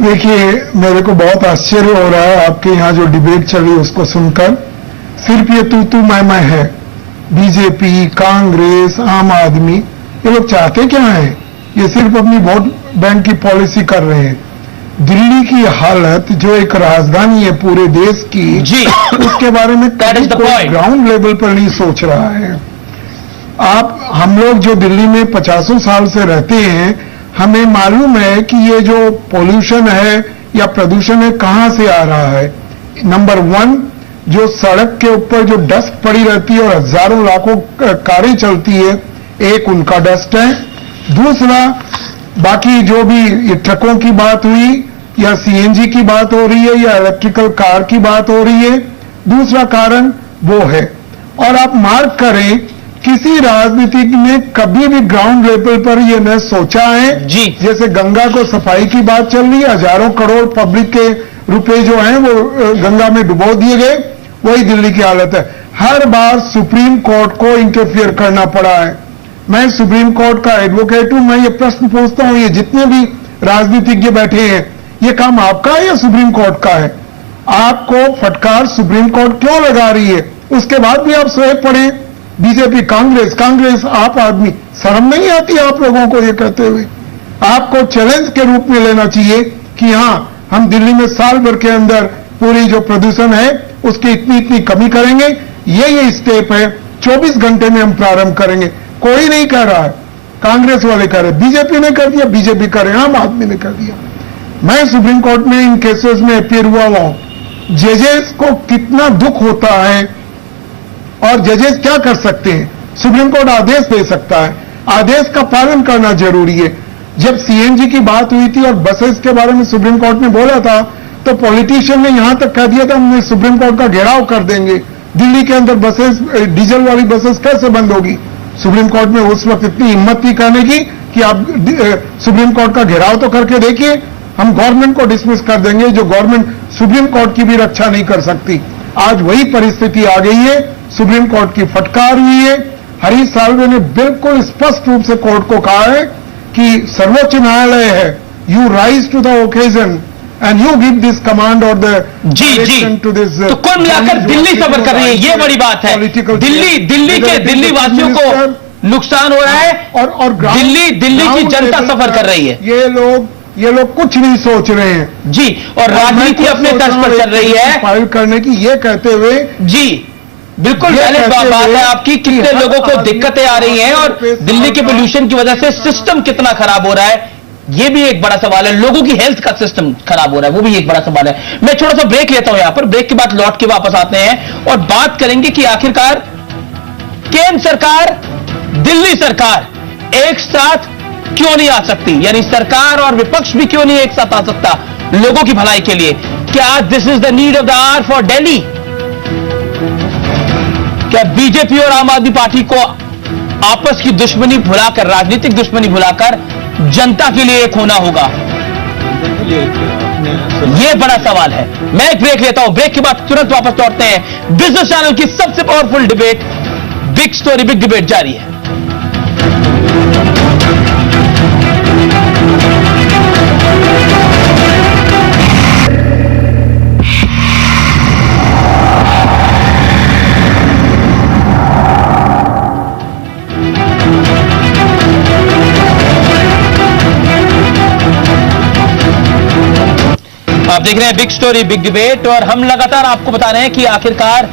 देखिए, मेरे को बहुत आश्चर्य हो रहा है आपके यहाँ जो डिबेट चली उसको सुनकर। सिर्फ ये तू मैं है। बीजेपी, कांग्रेस, आम आदमी, ये लोग चाहते क्या है? ये सिर्फ अपनी वोट बैंक की पॉलिसी कर रहे हैं। दिल्ली की हालत जो एक राजधानी है पूरे देश की जी, उसके बारे में कोई ग्राउंड लेवल पर नहीं सोच रहा है। हम लोग जो दिल्ली में 50 साल से रहते हैं, हमें मालूम है कि ये जो पोल्यूशन है या प्रदूषण है कहां से आ रहा है। नंबर 1, जो सड़क के ऊपर जो डस्ट पड़ी रहती है और हजारों लाखों कारें चलती है, एक उनका डस्ट है। दूसरा, बाकी जो भी ये ट्रकों की बात हुई या सीएनजी की बात हो रही है या इलेक्ट्रिकल कार की बात हो रही है, दूसरा कारण वो है। और आप मार्क करें, किसी राजनीतिक ने कभी भी ग्राउंड लेवल पर ये न सोचा है जी। जैसे गंगा को सफाई की बात चल रही है, हजारों करोड़ पब्लिक के रुपए जो हैं वो गंगा में डुबो दिए गए, वही दिल्ली की हालत है। हर बार सुप्रीम कोर्ट को इंटरफियर करना पड़ा है। मैं सुप्रीम कोर्ट का एडवोकेट हूं, मैं ये प्रश्न पूछता हूं, ये जितने भी राजनीतिज्ञ बैठे हैं, ये काम आपका है या सुप्रीम कोर्ट का है? आपको फटकार सुप्रीम कोर्ट क्यों लगा रही है? उसके बाद भी आप सोए पड़े बीजेपी, कांग्रेस, आप आदमी, शर्म नहीं आती आप लोगों को ये कहते हुए? आपको चैलेंज के रूप में लेना चाहिए कि हां, हम दिल्ली में साल भर के अंदर पूरी जो प्रदूषण है उसकी इतनी कमी करेंगे। ये स्टेप है, 24 घंटे में हम प्रारंभ करेंगे। कोई नहीं कर रहा है, कांग्रेस वाले कर रहे, बीजेपी ने कर दिया, बीजेपी कर रहे, आम आदमी ने कर दिया। मैं सुप्रीम कोर्ट में इन केसेस में अपीयर हुआ हूं। जजेस को कितना दुख होता है और जजेस क्या कर सकते हैं? सुप्रीम कोर्ट आदेश दे सकता है, आदेश का पालन करना जरूरी है। जब सीएनजी की बात हुई थी और बसेस के बारे में सुप्रीम कोर्ट ने बोला था, तो पॉलिटिशियन ने यहां तक कह दिया था हम सुप्रीम कोर्ट का घेराव कर देंगे, दिल्ली के अंदर बसेस, डीजल वाली बसेस कैसे बंद होगी? सुप्रीम कोर्ट में उस वक्त इतनी हिम्मत थी कहने की कि आप सुप्रीम कोर्ट का घेराव तो करके देखिए, हम गवर्नमेंट को डिसमिस कर देंगे, जो गवर्नमेंट सुप्रीम कोर्ट की भी रक्षा नहीं कर सकती। आज वही परिस्थिति आ गई है, सुप्रीम कोर्ट की फटकार हुई है। हरीश साल्वे ने बिल्कुल स्पष्ट रूप से कोर्ट को कहा है कि सर्वोच्च न्यायालय है, you rise to the occasion and you give this command or the जी direction to this तो कुल मिलाकर दिल्ली सफर कर रही है, ये बड़ी बात है। दिल्ली वासियों को नुकसान हो रहा है और दिल्ली की जनता सफर कर रही है। ये लोग कुछ नहीं सोच रहे हैं जी, और राजनीति अपने तर्ज पर चल रही है फाइल करने की, ये कहते हुए जी बिल्कुल वैलिड बात है आपकी। कितने लोगों को दिक्कतें आ रही हैं और दिल्ली के पोल्यूशन की वजह से सिस्टम कितना खराब हो रहा है, ये भी एक बड़ा सवाल है। लोगों की हेल्थ का सिस्टम खराब हो रहा है, वो भी एक बड़ा सवाल है। मैं थोड़ा सा ब्रेक लेता हूं यहां पर, ब्रेक के बाद लौट के वापस आते हैं और बात करेंगे कि आखिरकार केंद्र सरकार, दिल्ली सरकार एक साथ क्यों नहीं आ सकती, यानी सरकार और विपक्ष भी क्यों नहीं एक साथ आ सकता लोगों की भलाई के लिए। क्या this is the need of the hour for Delhi? क्या बीजेपी और आम आदमी पार्टी को आपस की दुश्मनी भुलाकर, राजनीतिक दुश्मनी भुलाकर जनता के लिए एक होना होगा? यह बड़ा सवाल है। मैं एक ब्रेक लेता हूं, ब्रेक के बाद तुरंत वापस लौटते हैं। बिजनेस चैनल की सबसे powerful debate, big story big debate जारी है। आप देख रहे हैं बिग स्टोरी बिग डिबेट और हम लगातार आपको बता रहे हैं कि आखिरकार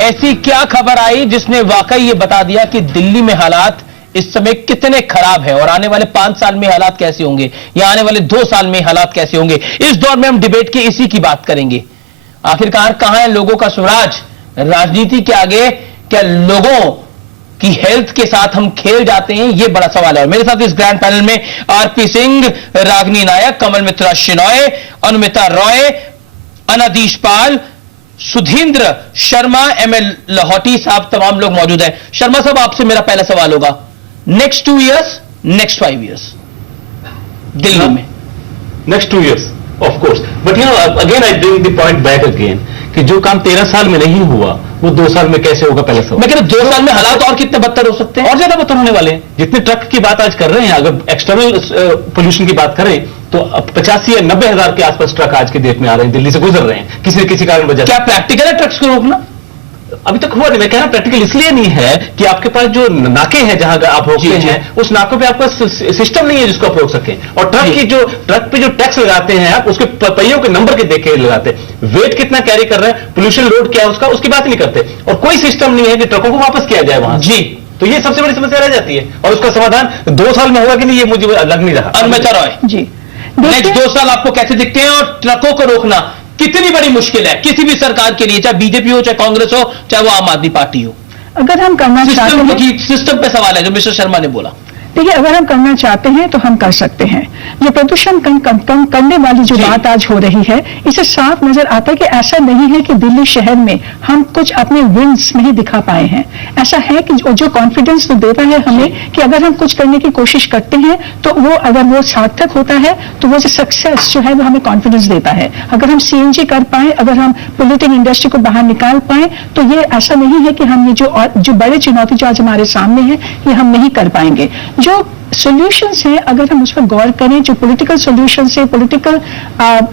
ऐसी क्या खबर आई जिसने वाकई ये बता दिया कि दिल्ली में हालात इस समय कितने खराब है और आने वाले 5 साल में हालात कैसे होंगे या आने वाले 2 साल में हालात कैसे होंगे। इस दौर में हम डिबेट की इसी की बात करेंगे। आखिरकार कहां है लोगों का स्वराज राजनीति के आगे? क्या लोगों की हेल्थ के साथ हम खेल जाते हैं? यह बड़ा सवाल है। मेरे साथ इस ग्रैंड पैनल में आरपी सिंह, रागिनी नायक, कमल मित्रा शिनॉय, अनुमिता रॉय, अनादीश पाल, सुधींद्र शर्मा, एमएल लाहौटी साहब, तमाम लोग मौजूद हैं। शर्मा साहब, आपसे मेरा पहला सवाल होगा, next 2 years, next 5 years Delhi में? Next 2 years of course, but you know again I bring the point back again कि जो काम 13 साल में नहीं हुआ वो 2 साल में कैसे होगा? पहले सवाल। मैं कह रहा हूं 2 साल में हालात और कितने बदतर हो सकते हैं? और ज्यादा बदतर होने वाले हैं। जितने ट्रक की बात आज कर रहे हैं, अगर एक्सटर्नल पोल्यूशन की बात करें तो अब 85 या 90 हजार के आसपास ट्रक आज के डेट में आ रहे हैं, दिल्ली से गुजर रहे हैं किसी न किसी कारण वजह से। क्या प्रैक्टिकल है ट्रक्स को रोकना? अभी तक हुआ नहीं। मैं कह रहा हूं प्रैक्टिकल इसलिए नहीं है कि आपके पास जो नाके हैं जहां आप रोकते हैं, उस नाकों पे आपका सिस्टम नहीं है जिसको आप रोक सकें। और ट्रक पे जो टैक्स लगाते हैं आप, उसके पहियों के नंबर के देख के लगाते हैं, वेट कितना कैरी कर रहे हैं, पोल्यूशन लोड क्या है उसका, उसकी बात नहीं करते। और कोई सिस्टम नहीं है कि ट्रकों को वापस किया जाए वहां जी। तो ये सबसे बड़ी समस्या रह जाती है और उसका समाधान 2 साल में होगा कि नहीं, ये मुझे लग नहीं रहा। अनुमिता रॉय जी, नेक्स्ट 2 साल आपको कैसे दिखते हैं और ट्रकों को रोकना कितनी बड़ी मुश्किल है किसी भी सरकार के लिए, चाहे बीजेपी हो, चाहे कांग्रेस हो, चाहे वो आम आदमी पार्टी हो? अगर हम करना चाहते हैं, सिस्टम पे सवाल है जो मिस्टर शर्मा ने बोला। देखिए, अगर हम करना चाहते हैं तो हम कर सकते हैं। ये प्रदूषण कम करने वाली जो बात आज हो रही है, इसे साफ नजर आता है कि ऐसा नहीं है कि दिल्ली शहर में हम कुछ अपने विंग्स नहीं दिखा पाए हैं। ऐसा है कि जो कॉन्फिडेंस तो देता है हमें कि अगर हम कुछ करने की कोशिश करते हैं तो वो अगर वो सार्थक होता है तो वो जो सक्सेस जो है वो हमें कॉन्फिडेंस देता है। अगर हम सीएनजी कर पाए, अगर हम पोल्यूटिंग इंडस्ट्री को बाहर निकाल पाए, तो ये ऐसा नहीं है कि हम ये जो बड़े चुनौती जो आज हमारे सामने है ये हम नहीं कर पाएंगे। जो सॉल्यूशंस हैं, अगर हम उस पर गौर करें, जो पॉलिटिकल सॉल्यूशंस है, पॉलिटिकल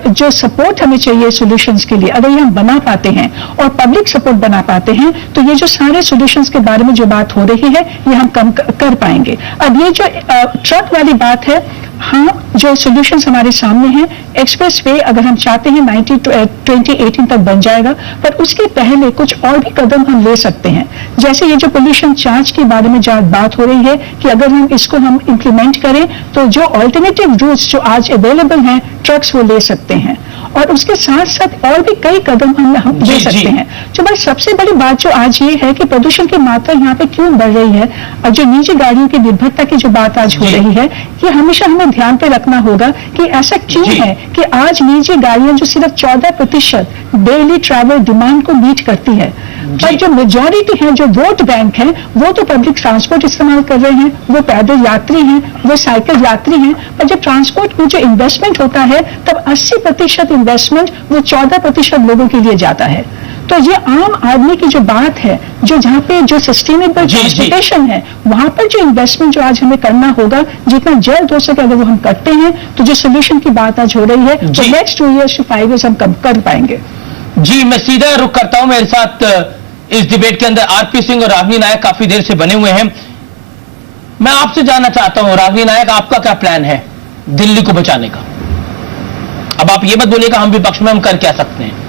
जो सपोर्ट हमें चाहिए सॉल्यूशंस के लिए, अगर ये हम बना पाते हैं और पब्लिक सपोर्ट बना पाते हैं तो ये जो सारे सॉल्यूशंस के बारे में जो बात हो रही है ये हम कम कर पाएंगे। अब ये जो ट्रक वाली बात है, हाँ, जो सॉल्यूशंस हमारे सामने हैं, एक्सप्रेस वे अगर हम चाहते हैं 2018 तक बन जाएगा, पर उसके पहले कुछ और भी कदम हम ले सकते हैं। जैसे ये जो पोल्यूशन चार्ज के बारे में जो बात हो रही है कि अगर हम इसको हम इम्प्लीमेंट करें तो जो ऑल्टरनेटिव रूट्स जो आज अवेलेबल हैं ट्रक्स वो ले सकते हैं, और उसके साथ साथ और भी कई कदम हम ले सकते हैं। जो बस सबसे बड़ी बात जो आज ये है कि प्रदूषण की मात्रा यहाँ पे क्यों बढ़ रही है और जो निजी गाड़ियों की निर्भरता की जो बात आज हो रही है, ये हमेशा हमें ध्यान पे रखना होगा कि ऐसा क्यों है कि आज निजी गाड़ियां जो सिर्फ 14% डेली ट्रैवल डिमांड को मीट करती है, पर जो मेजॉरिटी है, जो वोट बैंक है, वो तो पब्लिक ट्रांसपोर्ट इस्तेमाल कर रहे हैं, वो पैदल यात्री हैं, वो साइकिल यात्री हैं। पर जब ट्रांसपोर्ट में जो इन्वेस्टमेंट होता है तब 80% इन्वेस्टमेंट वो 14% लोगों के लिए जाता है। तो ये आम आदमी की जो बात है, जो जहाँ पे जो सस्टेनेबल ट्रांसपोर्टेशन है, वहां पर जो इन्वेस्टमेंट जो आज हमें करना होगा, जितना जल्द हो सके अगर वो हम करते हैं तो जो सोल्यूशन की बात आज हो रही है तो नेक्स्ट 2 years to 5 years हम कम कर पाएंगे। जी, मैं सीधा रुख करता हूं। मेरे साथ इस डिबेट के अंदर आरपी सिंह और रागिनी नायक काफी देर से बने हुए हैं। मैं आपसे जानना चाहता हूं रागिनी नायक, आपका क्या प्लान है दिल्ली को बचाने का? अब आप ये मत बोलिएगा हम विपक्ष में हम कर क्या सकते हैं।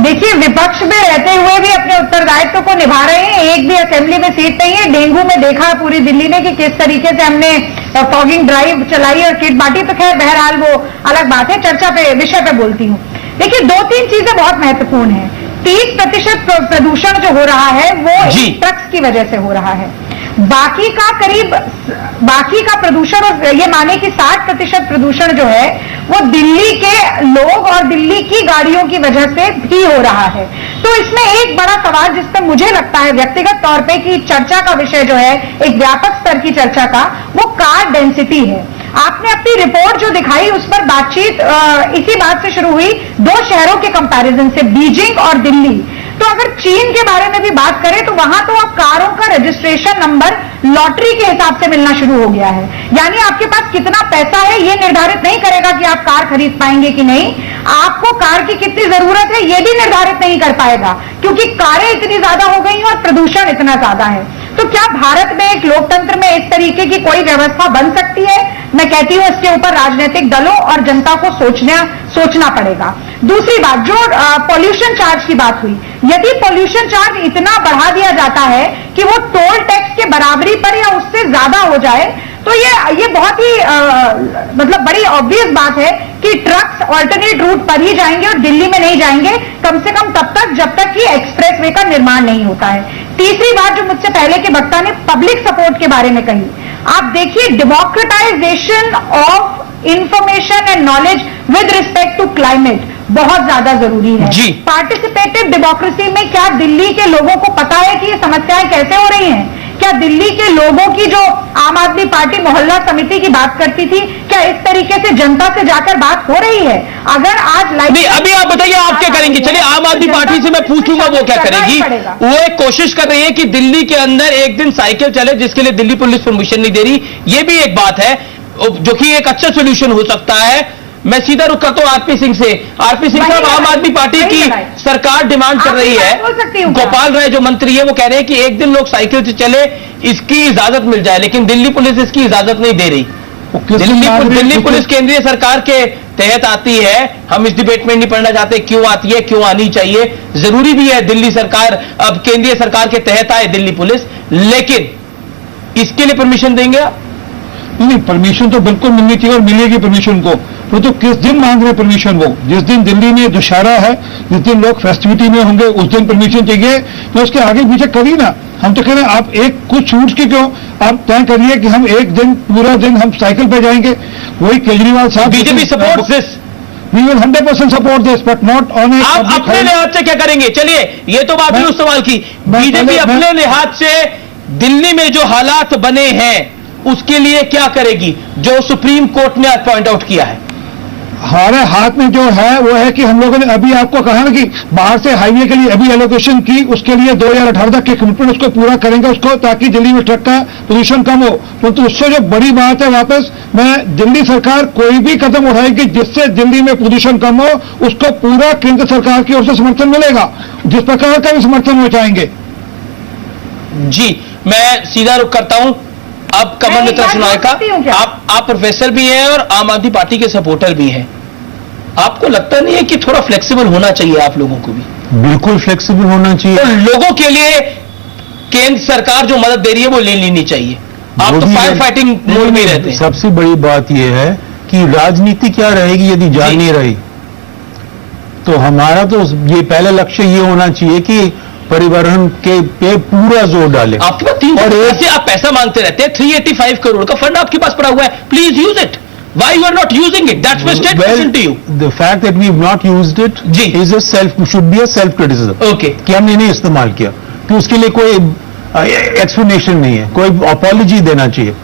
देखिए विपक्ष में रहते हुए भी अपने उत्तरदायित्व को निभा रहे हैं। एक भी असेंबली में सीट नहीं है। डेंगू में देखा पूरी दिल्ली ने कि किस तरीके से हमने फॉगिंग ड्राइव चलाई और किट बांटी। तो खैर बहरहाल वो अलग बात है, चर्चा पे विषय पे बोलती हूँ। देखिए 2-3 चीजें बहुत महत्वपूर्ण है। 30% प्रदूषण जो हो रहा है वो ट्रक्स की वजह से हो रहा है। बाकी का प्रदूषण, और ये माने कि 60% प्रदूषण जो है वो दिल्ली के लोग और दिल्ली की गाड़ियों की वजह से भी हो रहा है। तो इसमें एक बड़ा सवाल जिस पर मुझे लगता है व्यक्तिगत तौर पे कि चर्चा का विषय जो है एक व्यापक स्तर की चर्चा का, वो कार डेंसिटी है। आपने अपनी रिपोर्ट जो दिखाई उस पर बातचीत इसी बात से शुरू हुई 2 शहरों के कंपैरिजन से, बीजिंग और दिल्ली। तो अगर चीन के बारे में भी बात करें तो वहां तो अब कारों का रजिस्ट्रेशन नंबर लॉटरी के हिसाब से मिलना शुरू हो गया है। यानी आपके पास कितना पैसा है ये निर्धारित नहीं करेगा कि आप कार खरीद पाएंगे कि नहीं। आपको कार की कितनी जरूरत है ये भी निर्धारित नहीं कर पाएगा, क्योंकि कारें इतनी ज्यादा हो गई और प्रदूषण इतना ज्यादा है। तो क्या भारत में एक लोकतंत्र में इस तरीके की कोई व्यवस्था बन सकती है? मैं कहती हूं इसके ऊपर राजनीतिक दलों और जनता को सोचना पड़ेगा। दूसरी बात, जो पॉल्यूशन चार्ज की बात हुई, यदि पॉल्यूशन चार्ज इतना बढ़ा दिया जाता है कि वो टोल टैक्स के बराबरी पर या उससे ज्यादा हो जाए, तो ये बहुत ही मतलब बड़ी ऑब्वियस बात है कि ट्रक्स ऑल्टरनेट रूट पर ही जाएंगे और दिल्ली में नहीं जाएंगे, कम से कम तब तक जब तक कि एक्सप्रेसवे का निर्माण नहीं होता है। तीसरी बात जो मुझसे पहले के वक्ता ने पब्लिक सपोर्ट के बारे में कही, आप देखिए democratisation of information and knowledge with respect to climate बहुत ज्यादा जरूरी है। पार्टिसिपेटिव डेमोक्रेसी में क्या दिल्ली के लोगों को पता है कि ये समस्याएं कैसे हो रही हैं? क्या दिल्ली के लोगों की जो आम आदमी पार्टी मोहल्ला समिति की बात करती थी, क्या इस तरीके से जनता से जाकर बात हो रही है? अगर आज अभी आप बताइए आप क्या करेंगी? चलिए आम आदमी पार्टी से मैं पूछूंगा वो क्या करेगी। वो एक कोशिश कर रही है कि दिल्ली के अंदर एक दिन साइकिल चले, जिसके लिए दिल्ली पुलिस परमिशन नहीं दे रही। ये भी एक बात है जो कि एक अच्छा सोल्यूशन हो सकता है। मैं सीधा रुक करता हूं आरपी सिंह से। आरपी सिंह साहब, आम आदमी पार्टी की सरकार डिमांड कर रही है, गोपाल राय जो मंत्री है वो कह रहे हैं कि एक दिन लोग साइकिल से चले, इसकी इजाजत मिल जाए, लेकिन दिल्ली पुलिस इसकी इजाजत नहीं दे रही। दिल्ली पुलिस केंद्रीय सरकार के तहत आती है। हम इस डिबेट में नहीं पढ़ना चाहते क्यों आती है, क्यों आनी चाहिए। जरूरी भी है दिल्ली सरकार अब केंद्रीय सरकार के तहत आए दिल्ली पुलिस, लेकिन इसके लिए परमिशन देंगे आप? नहीं, परमिशन तो बिल्कुल मिलनी चाहिए और मिलेगी परमिशन को। वो तो किस दिन मांग रहे परमिशन? वो जिस दिन दिल्ली में दशहरा है, जिस दिन लोग फेस्टिविटी में होंगे, उस दिन परमिशन चाहिए। तो उसके आगे पीछे करिए ना। हम तो कह रहे हैं आप एक कुछ छूट के क्यों आप तय करिए कि हम एक दिन पूरा दिन हम साइकिल पे जाएंगे। वही केजरीवाल साहब, BJP support this, we will 100% support this, but not on a. आप अपने लिहाज से क्या करेंगे? चलिए, ये तो बात उस सवाल की। बीजेपी अपने लिहाज से दिल्ली में जो हालात बने हैं उसके लिए क्या करेगी, जो सुप्रीम कोर्ट ने आज पॉइंट आउट किया है? हमारे हाथ में जो है वो है कि हम लोगों ने अभी आपको कहा ना कि बाहर से हाईवे के लिए अभी एलोकेशन की, उसके लिए 2018 तक के कमिटमेंट उसको पूरा करेंगे उसको, ताकि दिल्ली में ट्रक का पोल्यूशन कम हो। परंतु उससे जो बड़ी बात है, वापस मैं दिल्ली सरकार कोई भी कदम उठाएगी जिससे दिल्ली में प्रदूषण कम हो, उसको पूरा केंद्र सरकार की ओर से समर्थन मिलेगा, जिस प्रकार का भी समर्थन वो चाहेंगे। जी, मैं सीधा रुख करता हूं अब कमल मित्र सुनाए का। आप प्रोफेसर भी हैं और आम आदमी पार्टी के सपोर्टर भी हैं। आपको लगता नहीं है कि थोड़ा फ्लेक्सिबल होना चाहिए आप लोगों को भी? बिल्कुल फ्लेक्सिबल होना चाहिए। तो लोगों के लिए केंद्र सरकार जो मदद दे रही है वो ले लेनी चाहिए। आप तो फायर फाइटिंग मोड में रहते हैं। सबसे बड़ी बात यह है कि राजनीति क्या रहेगी यदि जान नहीं रही। तो हमारा तो ये पहला लक्ष्य ये होना चाहिए कि परिवहन के पे पूरा जोर डाले। आपके पास 3 और ऐसे आप पैसा मांगते रहते हैं। 385 करोड़ का फंड आपके पास पड़ा हुआ है, please use it. Why you are not using it? That's my statement to you. The fact that we have not used it is a should be a self criticism. Okay. कि हमने नहीं इस्तेमाल किया, कि उसके लिए कोई एक्सप्लेनेशन नहीं है, कोई अपॉलॉजी देना चाहिए।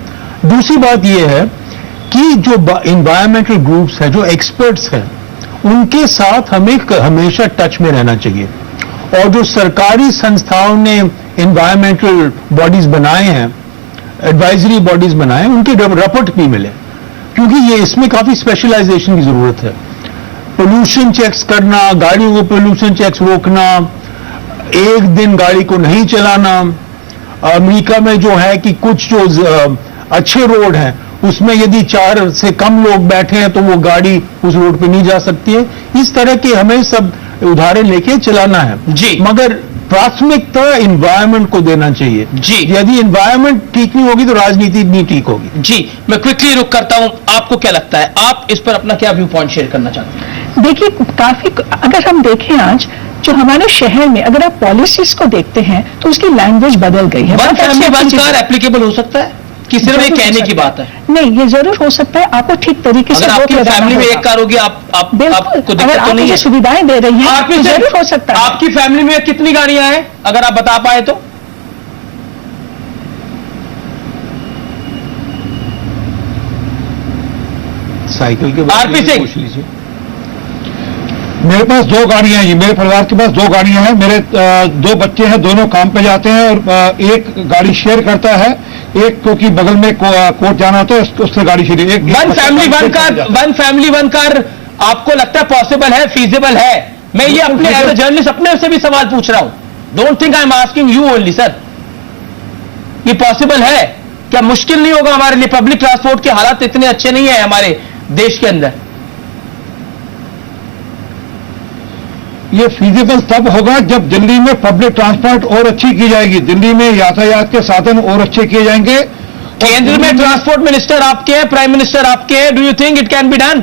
दूसरी बात यह है कि जो इन्वायरमेंटल ग्रुप्स हैं, जो एक्सपर्ट्स हैं, उनके साथ हमें हमेशा टच में रहना चाहिए। और जो सरकारी संस्थाओं ने इन्वायरमेंटल बॉडीज बनाए हैं, एडवाइजरी बॉडीज बनाए हैं, उनके रिपोर्ट भी मिले, क्योंकि ये इसमें काफी स्पेशलाइजेशन की जरूरत है। पोल्यूशन चेक्स करना, गाड़ियों को पोल्यूशन चेक्स रोकना, एक दिन गाड़ी को नहीं चलाना। अमेरिका में जो है कि कुछ जो अच्छे रोड हैं उसमें यदि 4 से कम लोग बैठे हैं तो वो गाड़ी उस रोड पे नहीं जा सकती है। इस तरह के हमें सब उदाहरण लेके चलाना है जी। मगर प्राथमिकता इन्वायरमेंट को देना चाहिए जी। यदि इन्वायरमेंट ठीक नहीं होगी तो राजनीति नहीं ठीक होगी। जी, मैं क्विकली रुक करता हूं, आपको क्या लगता है, आप इस पर अपना क्या व्यू पॉइंट शेयर करना चाहते हैं? देखिए, काफी अगर हम देखें आज जो हमारे शहर में अगर आप पॉलिसीज को देखते हैं तो उसकी लैंग्वेज बदल गई है। वन बहुत फैमिली अच्छी वन चीज़ कार है। एप्लीकेबल हो सकता है कि सिर्फ ये कहने की बात है? नहीं, ये जरूर हो सकता है। आपको ठीक तरीके से अगर आपकी रोक लगाना फैमिली में होगा। एक कार होगी, आपको बिल्कुल, दिक्कत अगर तो आप नहीं मुझे है? सुविधाएं दे रही हैं तो जरूर हो सकता है। आपकी फैमिली में कितनी गाड़ियां हैं, अगर आप बता पाए तो? साइकिल के आरपी सिंह। पूछ लीजिए। मेरे पास 2 गाड़ियां हैं जी, मेरे परिवार के पास 2 गाड़ियां हैं। मेरे 2 बच्चे हैं, दोनों काम पे जाते हैं और एक गाड़ी शेयर करता है, एक क्योंकि बगल में कोर्ट जाना होता है उससे गाड़ी share. One family one car आपको लगता है पॉसिबल है, फीजिबल है? मैं ये अपने एज ए जर्नलिस्ट अपने से भी सवाल पूछ रहा हूं। Don't think I am asking you only sir. ये पॉसिबल है क्या? मुश्किल नहीं होगा हमारे लिए? पब्लिक ट्रांसपोर्ट के हालात इतने अच्छे नहीं है हमारे देश के अंदर। ये फीजिबल तब होगा जब दिल्ली में पब्लिक ट्रांसपोर्ट और अच्छी की जाएगी, दिल्ली में यातायात के साधन और अच्छे किए जाएंगे। केंद्र में ट्रांसपोर्ट मिनिस्टर आपके हैं, प्राइम मिनिस्टर आपके हैं, do you think it can be done?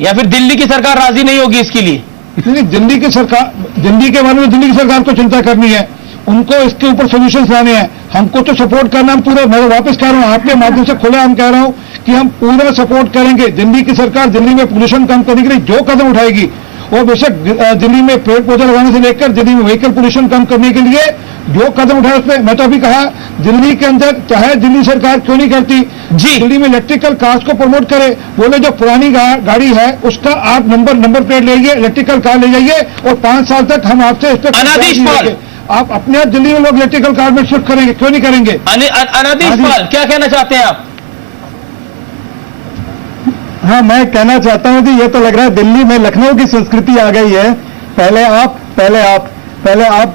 या फिर दिल्ली की सरकार राजी नहीं होगी इसके लिए? नहीं, दिल्ली की सरकार, दिल्ली के बारे में दिल्ली की सरकार को चिंता करनी है, उनको इसके ऊपर सोल्यूशन लाने हैं। हमको तो सपोर्ट करना, हम पूरा, मैं वापस कह रहा हूं आपके माध्यम से खुला हम कह रहा हूं कि हम पूरा सपोर्ट करेंगे। दिल्ली की सरकार दिल्ली में पोल्यूशन कम करने के लिए जो कदम उठाएगी, और बेशक दिल्ली में पेड़ पौधे लगाने से लेकर दिल्ली में व्हीकल पोल्यूशन कम करने के लिए जो कदम उठाए उस पर मैं तो अभी कहा, दिल्ली के अंदर चाहे दिल्ली सरकार क्यों नहीं करती जी, दिल्ली में इलेक्ट्रिकल कार्स को प्रमोट करे। बोले जो पुरानी गाड़ी है उसका आप नंबर प्लेट ले जाइए, इलेक्ट्रिकल कार ले जाइए और 5 साल तक हम आपसे इस पर आप अपने आप दिल्ली में लोग इलेक्ट्रिकल कार में शिफ्ट करेंगे, क्यों नहीं करेंगे? अनादेश पाल, क्या कहना चाहते हैं आप? हाँ, मैं कहना चाहता हूं कि ये तो लग रहा है दिल्ली में लखनऊ की संस्कृति आ गई है। पहले आप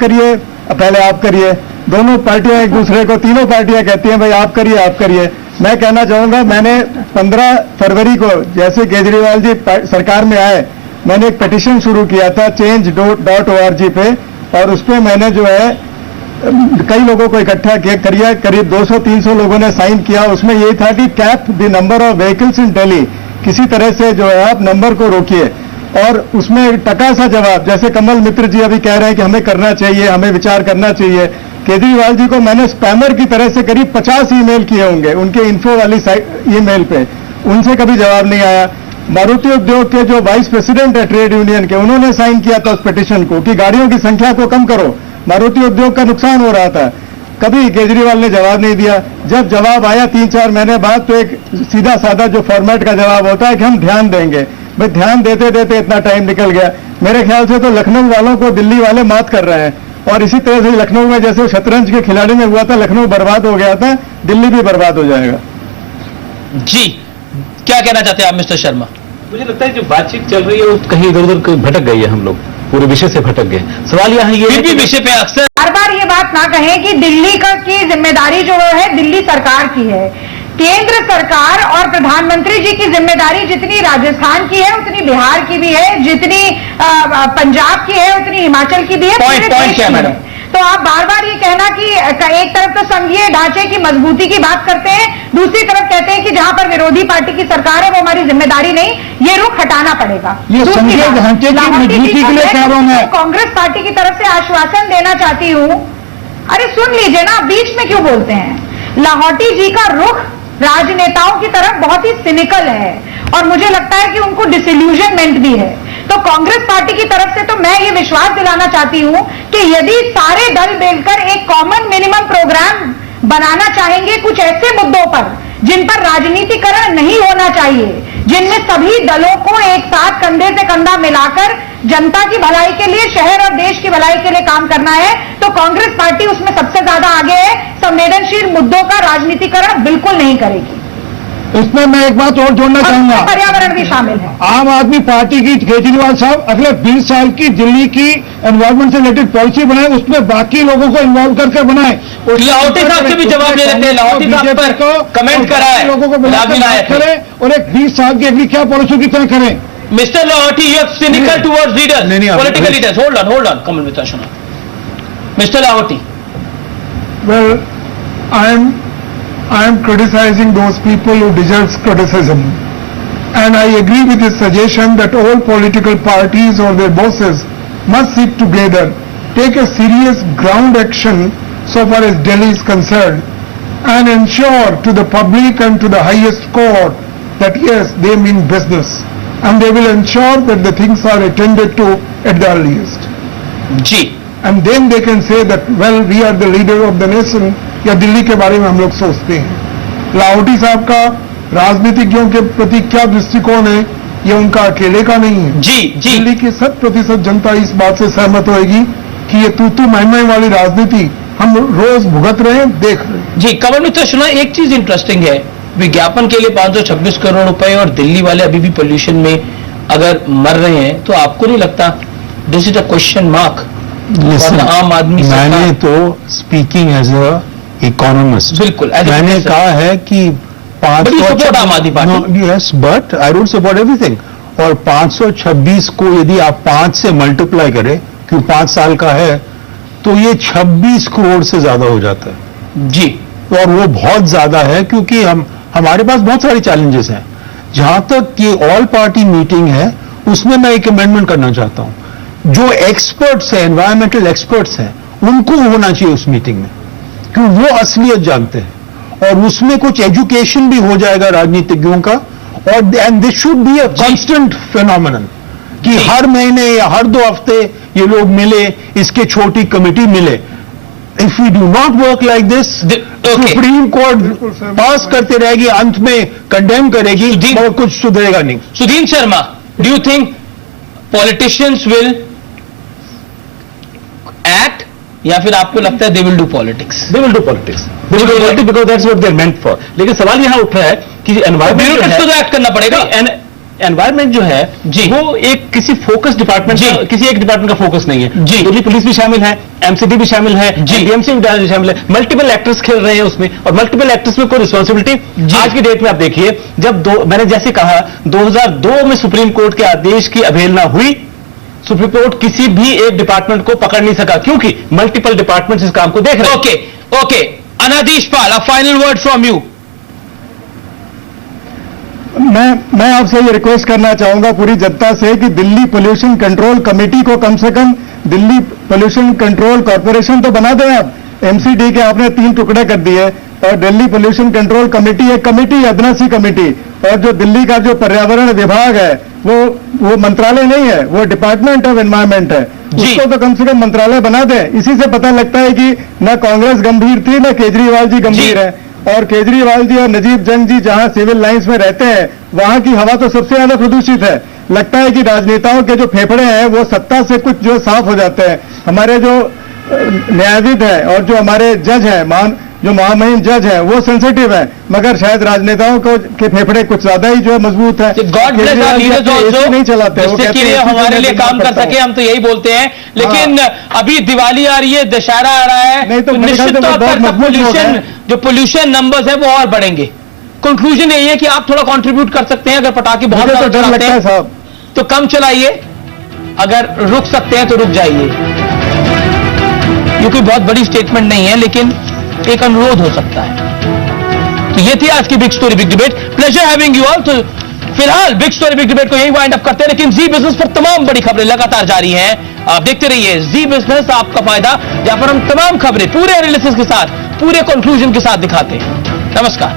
करिए। दोनों पार्टियां एक दूसरे को, तीनों पार्टियां कहती हैं भाई आप करिए। मैं कहना चाहूंगा, मैंने 15 फरवरी को जैसे केजरीवाल जी सरकार में आए, मैंने एक पिटीशन शुरू किया था change.org पे, और उस पर मैंने जो है कई लोगों को इकट्ठा किया, करीब 200-300 लोगों ने साइन किया। उसमें यही था कि cap the number of vehicles इन दिल्ली, किसी तरह से जो है आप नंबर को रोकिए। और उसमें टका सा जवाब, जैसे कमल मित्र जी अभी कह रहे हैं कि हमें करना चाहिए, हमें विचार करना चाहिए। केजरीवाल जी को मैंने स्पैमर की तरह से करीब 50 ईमेल किए होंगे उनके इन्फो वाली ईमेल पे, उनसे कभी जवाब नहीं आया। मारुति उद्योग के जो वाइस प्रेसिडेंट है ट्रेड यूनियन के, उन्होंने साइन किया था उस पिटीशन को कि गाड़ियों की संख्या को कम करो, मारुति उद्योग का नुकसान हो रहा था। कभी केजरीवाल ने जवाब नहीं दिया। जब जवाब आया 3-4 महीने बाद, तो एक सीधा साधा जो फॉर्मेट का जवाब होता है कि हम ध्यान देंगे। भाई ध्यान देते देते इतना टाइम निकल गया। मेरे ख्याल से तो लखनऊ वालों को दिल्ली वाले मात कर रहे हैं, और इसी तरह से लखनऊ में जैसे शतरंज के खिलाड़ी में हुआ था, लखनऊ बर्बाद हो गया था, दिल्ली भी बर्बाद हो जाएगा। जी, क्या कहना चाहते हैं आप मिस्टर शर्मा? मुझे लगता है जो बातचीत चल रही है वो कहीं इधर उधर भटक गई है, हम लोग पूरे विषय से भटक गए। सवाल यहाँ ये है कि विषय पे अक्सर बार बार ये बात ना कहें कि दिल्ली की जिम्मेदारी जो है दिल्ली सरकार की है। केंद्र सरकार और प्रधानमंत्री जी की जिम्मेदारी जितनी राजस्थान की है उतनी बिहार की भी है, जितनी पंजाब की है उतनी हिमाचल की भी है। पॉइंट क्या मैडम? तो आप बार बार ये कहना कि एक तरफ तो संघीय ढांचे की मजबूती की बात करते हैं, दूसरी तरफ कहते हैं कि जहां पर विरोधी पार्टी की सरकार है वो हमारी जिम्मेदारी नहीं, ये रुख हटाना पड़ेगा। ये संघीय ढांचे की मजबूती के लिए कह रहा हूं मैं। कांग्रेस पार्टी की तरफ से आश्वासन देना चाहती हूं। अरे सुन लीजिए ना, बीच में क्यों बोलते हैं? लाहौटी जी का रुख राजनेताओं की तरफ बहुत ही सिनिकल है और मुझे लगता है कि उनको डिसइल्यूजनमेंट भी है। तो कांग्रेस पार्टी की तरफ से तो मैं ये विश्वास दिलाना चाहती हूं कि यदि सारे दल मिलकर एक कॉमन मिनिमम प्रोग्राम बनाना चाहेंगे कुछ ऐसे मुद्दों पर जिन पर राजनीतिकरण नहीं होना चाहिए, जिनमें सभी दलों को एक साथ कंधे से कंधा मिलाकर जनता की भलाई के लिए, शहर और देश की भलाई के लिए काम करना है, तो कांग्रेस पार्टी उसमें सबसे ज्यादा आगे है। संवेदनशील मुद्दों का राजनीतिकरण बिल्कुल नहीं करेगी। इसमें मैं एक बात और जोड़ना चाहूंगा, पर्यावरण भी शामिल है। आम आदमी पार्टी की केजरीवाल साहब अगले 20 साल की दिल्ली की एनवायरमेंट से रिलेटेड पॉलिसी बनाए, उसमें बाकी लोगों को इन्वॉल्व करके बनाए। लाहौटी साहब से भी जवाब ले लेते हैं। लाहौटी साहब पर कमेंट करा है, लोगों को करें और एक 20 साल की अगली क्या पॉलिसी की तरह करें। Mister Lahoti, you are cynical towards leaders, political leaders. Hold on, comment with Ashuna. Mister Lahoti, Well, I am criticizing those people who deserves criticism. And I agree with his suggestion that all political parties or their bosses must sit together, take a serious ground action so far as Delhi is concerned, and ensure to the public and to the highest court that yes, they mean business. And they will ensure that the things are attended to at the earliest. जी, And then they can say that, well, we are the leader of the nation, या दिल्ली के बारे में हम लोग सोचते हैं। लाहौटी साहब का राजनीतिज्ञों के प्रति क्या दृष्टिकोण है, ये उनका अकेले का नहीं है। जी, जी। दिल्ली की 100% जनता इस बात से सहमत होगी कि ये तू मैं वाली राजनीति हम रोज भुगत रहे हैं, देख रहे हैं। जी, कमल मित्र सुना, एक चीज इंटरेस्टिंग है, विज्ञापन के लिए 526 करोड़ रुपए और दिल्ली वाले अभी भी पोल्यूशन में अगर मर रहे हैं, तो आपको नहीं लगता this is a question mark? आम आदमी मैंने तो स्पीकिंग एज अ इकोनॉमिस्ट, बिल्कुल मैंने कहा है कि 500 आम आदमी party, yes, but I don't support everything. और 526 को यदि आप 5 से मल्टीप्लाई करें, क्यों 5 साल का है, तो ये 26 करोड़ से ज्यादा हो जाता है जी। और वो बहुत ज्यादा है, क्योंकि हमारे पास बहुत सारे चैलेंजेस हैं। जहां तक ये ऑल पार्टी मीटिंग है, उसमें मैं एक अमेंडमेंट करना चाहता हूं, जो एक्सपर्ट्स हैं, एनवायरमेंटल एक्सपर्ट्स हैं, उनको होना चाहिए उस मीटिंग में, क्योंकि वो असलियत जानते हैं, और उसमें कुछ एजुकेशन भी हो जाएगा राजनीतिज्ञों का। और and this should be a constant phenomenon कि हर महीने या हर 2 हफ्ते ये लोग मिले, इसके छोटी कमेटी मिले। If we do not work like this, Supreme Court pass करते रहेगी, अंत में कंडेम करेगी और कुछ सुधरेगा नहीं। Sudhir Sharma, do you think politicians will act, या फिर आपको लगता है they will do politics? They will do politics, because that's what they are meant for. लेकिन सवाल यहां उठ रहा है कि एनवायरमेंट तो एक्ट करना पड़ेगा। एनवायरमेंट जो है जी, वो एक किसी फोकस डिपार्टमेंट का, किसी एक डिपार्टमेंट का फोकस नहीं है जी। दिल्ली पुलिस भी शामिल है, एमसीडी भी शामिल है जी, डीएमसी भी शामिल है, मल्टीपल एक्टर्स खेल रहे हैं उसमें, और मल्टीपल एक्टर्स में कोई रिस्पॉन्सिबिलिटी आज की डेट में आप देखिए, जब मैंने जैसे कहा 2002 में सुप्रीम कोर्ट के आदेश की अवहेलना हुई, सुप्रीम कोर्ट किसी भी एक डिपार्टमेंट को पकड़ नहीं सका, क्योंकि मल्टीपल डिपार्टमेंट इस काम को देख रहे हैं। Okay, Anadhish Pal, a final word from you. मैं आपसे ये रिक्वेस्ट करना चाहूंगा पूरी जनता से कि दिल्ली पोल्यूशन कंट्रोल कमेटी को कम से कम दिल्ली पोल्यूशन कंट्रोल कॉर्पोरेशन तो बना दें। आप एमसीडी के आपने 3 टुकड़े कर दिए, और दिल्ली पोल्यूशन कंट्रोल कमेटी एक कमेटी, अदना सी कमेटी। और जो दिल्ली का जो पर्यावरण विभाग है, वो मंत्रालय नहीं है, वो डिपार्टमेंट ऑफ एनवायरमेंट है, उसको तो कम से कम मंत्रालय बना दें। इसी से पता लगता है कि न कांग्रेस गंभीर थी, न केजरीवाल जी गंभीर है। और केजरीवाल जी और नजीब जंग जी जहां सिविल लाइंस में रहते हैं, वहां की हवा तो सबसे ज्यादा प्रदूषित है। लगता है कि राजनेताओं के जो फेफड़े हैं वो सत्ता से कुछ जो साफ हो जाते हैं। हमारे जो न्यायाधीश है और जो हमारे जज है, जो महामहिम जज है, वो सेंसिटिव है, मगर शायद राजनेताओं को के फेफड़े कुछ ज्यादा ही जो है मजबूत है। God bless our leaders also, नहीं चलाते, जिससे कि हमारे लिए काम कर सके, हम तो यही बोलते हैं। लेकिन अभी दिवाली आ रही है, दशहरा आ रहा है, नहीं तो निश्चित तौर पर जो पोल्यूशन नंबर्स है वो और बढ़ेंगे। कंक्लूजन यही है कि आप थोड़ा कंट्रीब्यूट कर सकते हैं। अगर पटाखे बहुत ज्यादा चलाते हैं साहब तो कम चलाइए, अगर रुक सकते हैं तो रुक जाइए। ये कोई बहुत बड़ी स्टेटमेंट नहीं है, लेकिन एक अनुरोध हो सकता है। तो ये थी आज की big story big debate. Pleasure having you all. तो फिलहाल बिग स्टोरी बिग डिबेट को यही वाइंड अप करते हैं, लेकिन जी बिजनेस पर तमाम बड़ी खबरें लगातार जारी हैं। आप देखते रहिए जी बिजनेस, आपका फायदा, जहां पर हम तमाम खबरें पूरे एनालिसिस के साथ, पूरे कंक्लूजन के साथ दिखाते हैं। नमस्कार।